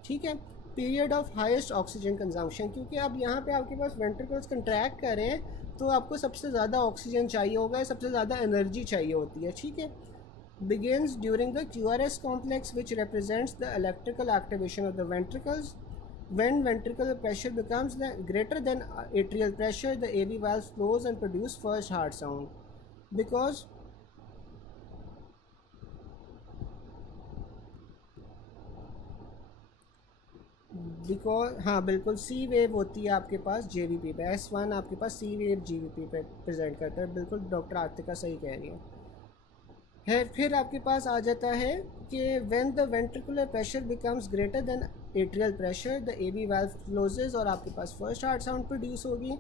ठीक है। Period of highest oxygen consumption, क्योंकि अब यहाँ पे आपके पास वेंट्रिकल्स कंट्रैक्ट कर रहे हैं तो आपको सबसे ज़्यादा ऑक्सीजन चाहिए होगा, सबसे ज़्यादा एनर्जी चाहिए होती है, ठीक है। begins during the QRS complex which represents the electrical activation of the ventricles. When ventricular pressure becomes greater than atrial pressure, the AV valves close and produce first heart sound. Because हाँ बिल्कुल, सी wave होती है आपके पास JVP पे, S1 आपके पास सी wave GVP पे present करता है। बिल्कुल डॉक्टर आतिका सही कह रही है। फिर आपके पास आ जाता है कि when the ventricular pressure becomes greater than atrial pressure the AV valve closes, और आपके पास फर्स्ट हार्ट साउंड प्रोड्यूस होगी।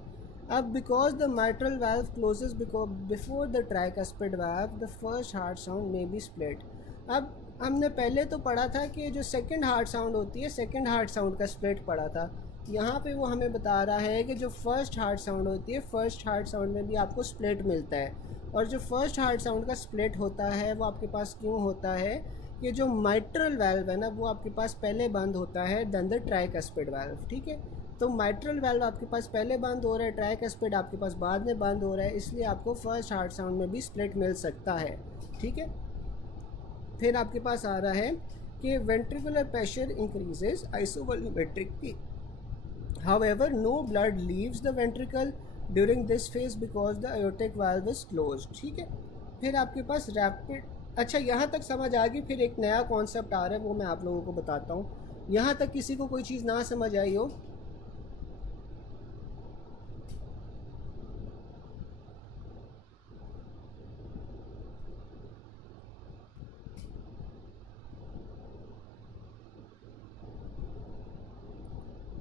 अब because the mitral valve closes before the tricuspid valve the first heart sound may be split. अब हमने पहले तो पढ़ा था कि जो सेकंड हार्ट साउंड होती है, सेकंड हार्ट साउंड का स्प्लिट पढ़ा था। यहाँ पे वो हमें बता रहा है कि जो फर्स्ट हार्ट साउंड होती है, फर्स्ट हार्ट साउंड में भी आपको स्प्लिट मिलता है। और जो फर्स्ट हार्ट साउंड का स्प्लिट होता है वो आपके पास क्यों होता है कि जो माइट्रल वाल्व है ना वो आपके पास पहले बंद होता है देन द ट्राइकस्पिड वाल्व, ठीक है। तो माइट्रल वाल्व आपके पास पहले बंद हो रहा है, ट्राइकस्पिड आपके पास बाद में बंद हो रहा है, इसलिए आपको फर्स्ट हार्ट साउंड में भी स्प्लिट मिल सकता है, ठीक है। फिर आपके पास आ रहा है कि ventricular pressure increases isovolumetrically, however no blood leaves the ventricle during this phase because the aortic valve is closed, ठीक है। फिर आपके पास रैपिड, अच्छा यहाँ तक समझ आ गई। फिर एक नया कॉन्सेप्ट आ रहा है वो मैं आप लोगों को बताता हूँ। यहाँ तक किसी को कोई चीज़ ना समझ आई हो,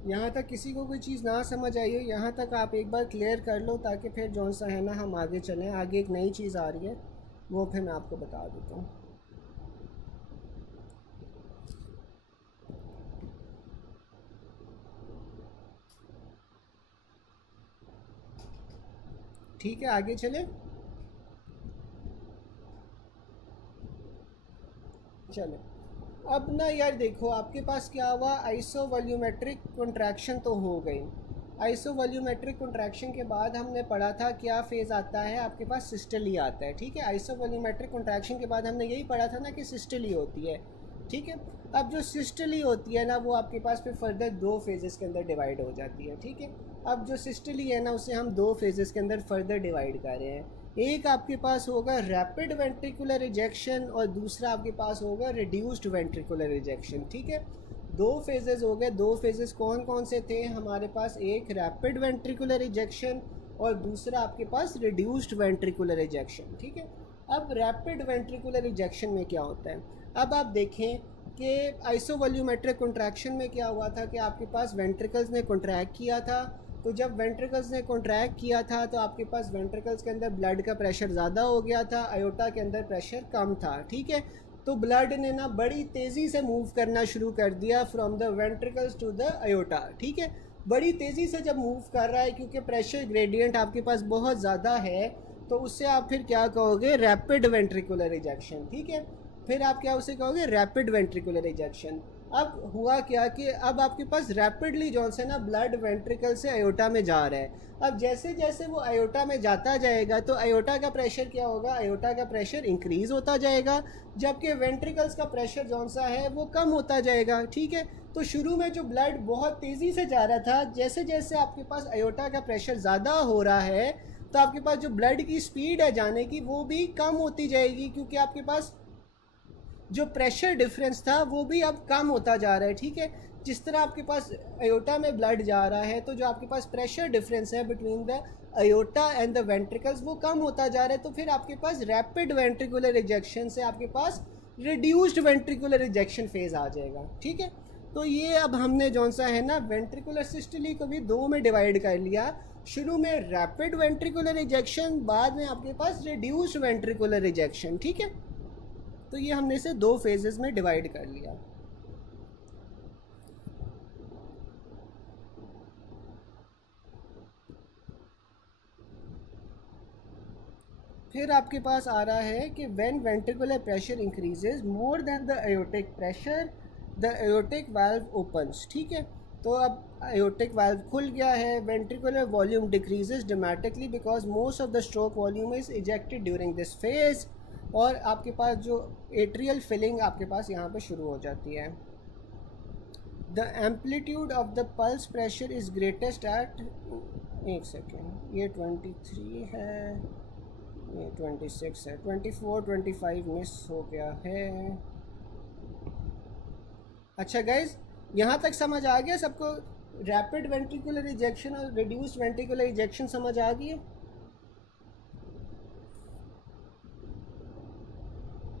यहाँ तक किसी को कोई चीज़ ना समझ आई हो, यहाँ तक आप एक बार क्लियर कर लो ताकि फिर जौन सा है ना हम आगे चलें। आगे एक नई चीज़ आ रही है वो फिर मैं आपको बता देता हूँ। ठीक है, आगे चले। चले अब ना यार देखो आपके पास क्या हुआ, आइसोवॉल्यूमेट्रिक कॉन्ट्रैक्शन तो हो गई। आइसोवॉल्यूमेट्रिक कॉन्ट्रैक्शन के बाद हमने पढ़ा था क्या फेज़ आता है, आपके पास सिस्टली आता है, ठीक है। आइसोवॉल्यूमेट्रिक कॉन्ट्रैक्शन के बाद हमने यही पढ़ा था ना कि सिस्टली होती है, ठीक है। अब जो सिस्टली होती है ना वो आपके पास फिर फर्दर दो फेजेस के अंदर डिवाइड हो जाती है, ठीक है। अब जो सिस्टली है ना उसे हम दो फेजेस के अंदर फर्दर डिवाइड कर रहे हैं। एक आपके पास होगा रैपिड वेंट्रिकुलर रिजेक्शन और दूसरा आपके पास होगा रिड्यूस्ड वेंट्रिकुलर रिजेक्शन, ठीक है। दो फेजेस हो गए। दो फेजेस कौन कौन से थे हमारे पास, एक रैपिड वेंट्रिकुलर रिजेक्शन और दूसरा आपके पास रिड्यूस्ड वेंट्रिकुलर रिजेक्शन, ठीक है। अब रैपिड वेंट्रिकुलर रिजेक्शन में क्या होता है, अब आप देखें कि आइसोवॉल्यूमेट्रिक कॉन्ट्रैक्शन में क्या हुआ था कि आपके पास वेंट्रिकल्स ने कॉन्ट्रैक्ट किया था। तो जब वेंट्रिकल्स ने कॉन्ट्रैक्ट किया था तो आपके पास वेंट्रिकल्स के अंदर ब्लड का प्रेशर ज़्यादा हो गया था, आयोटा के अंदर प्रेशर कम था, ठीक है। तो ब्लड ने ना बड़ी तेज़ी से मूव करना शुरू कर दिया from the ventricles to the aorta, ठीक है। बड़ी तेज़ी से जब मूव कर रहा है क्योंकि प्रेशर ग्रेडियंट आपके पास बहुत ज़्यादा है, तो उससे आप फिर क्या कहोगे, रैपिड वेंट्रिकुलर इजेक्शन, ठीक है। फिर आप क्या उसे कहोगे, रैपिड वेंट्रिकुलर इजेक्शन। अब हुआ क्या कि अब आपके पास रैपिडली जो है ना ब्लड वेंट्रिकल से आयोटा में जा रहा है। अब जैसे जैसे वो आयोटा में जाता जाएगा तो आयोटा का प्रेशर क्या होगा, आयोटा का प्रेशर इंक्रीज़ होता जाएगा, जबकि वेंट्रिकल्स का प्रेशर जौन सा है वो कम होता जाएगा, ठीक है। तो शुरू में जो ब्लड बहुत तेज़ी से जा रहा था, जैसे जैसे आपके पास आयोटा का प्रेशर ज़्यादा हो रहा है तो आपके पास जो ब्लड की स्पीड है जाने की वो भी कम होती जाएगी, क्योंकि आपके पास जो प्रेशर डिफरेंस था वो भी अब कम होता जा रहा है, ठीक है। जिस तरह आपके पास आयोटा में ब्लड जा रहा है तो जो आपके पास प्रेशर डिफरेंस है between the iota and the ventricles वो कम होता जा रहा है। तो फिर आपके पास रैपिड वेंट्रिकुलर इजेक्शन से आपके पास रिड्यूस्ड वेंट्रिकुलर इजेक्शन फेज आ जाएगा, ठीक है। तो ये अब हमने जौन सा है ना वेंट्रिकुलर सिस्टोली को भी दो में डिवाइड कर लिया। शुरू में रैपिड वेंट्रिकुलर इजेक्शन, बाद में आपके पास रिड्यूस्ड वेंट्रिकुलर इजेक्शन, ठीक है। तो ये हमने इसे दो फेजेस में डिवाइड कर लिया। फिर आपके पास आ रहा है कि when ventricular pressure increases more than the aortic pressure the aortic valve opens, ठीक है। तो अब आयोटिक वाल्व खुल गया है, ventricular volume decreases dramatically because most of the stroke volume is ejected during this phase, और आपके पास जो एट्रियल फिलिंग आपके पास यहाँ पे शुरू हो जाती है। The amplitude of the pulse pressure is greatest at, एक सेकेंड, ये 23 है, ये 26 है, 24 25 मिस हो गया है। अच्छा गाइज, यहाँ तक समझ आ गया सबको? रैपिड वेंट्रिकुलर इजेक्शन और रिड्यूस्ड वेंट्रिकुलर इजेक्शन समझ आ गई है?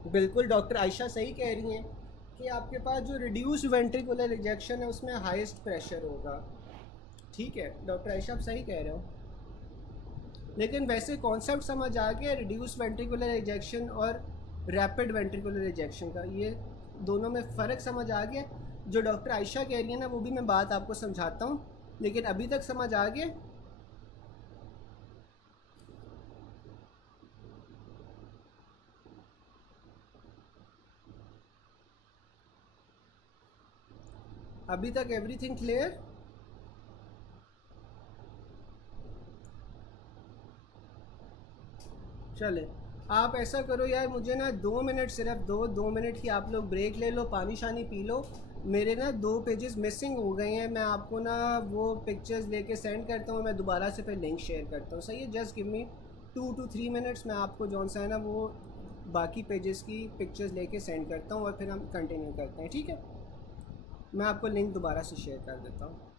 बिल्कुल, डॉक्टर आयशा सही कह रही हैं कि आपके पास जो रिड्यूस्ड वेंट्रिकुलर इजेक्शन है उसमें हाईएस्ट प्रेशर होगा, ठीक है। डॉक्टर आयशा आप सही कह रहे हो, लेकिन वैसे कॉन्सेप्ट समझ आ गया रिड्यूस्ड वेंट्रिकुलर इजेक्शन और रैपिड वेंट्रिकुलर इजेक्शन का, ये दोनों में फ़र्क समझ आ गया। जो डॉक्टर आयशा कह रही है ना वो भी मैं बात आपको समझाता हूँ, लेकिन अभी तक समझ आ गया? अभी तक एवरीथिंग क्लियर? चले, आप ऐसा करो यार, मुझे ना 2 मिनट, सिर्फ 2 मिनट की आप लोग ब्रेक ले लो, पानी शानी पी लो। मेरे ना 2 पेजेस मिसिंग हो गए हैं, मैं आपको ना वो पिक्चर्स लेके सेंड करता हूँ, मैं दोबारा से फिर लिंक शेयर करता हूँ, सही है? Just give me 2 to 3 minutes, मैं आपको जौन सा है ना वो बाकी पेजेस की पिक्चर्स लेके सेंड करता हूँ और फिर हम कंटिन्यू करते हैं, ठीक है। मैं आपको लिंक दोबारा से शेयर कर देता हूँ।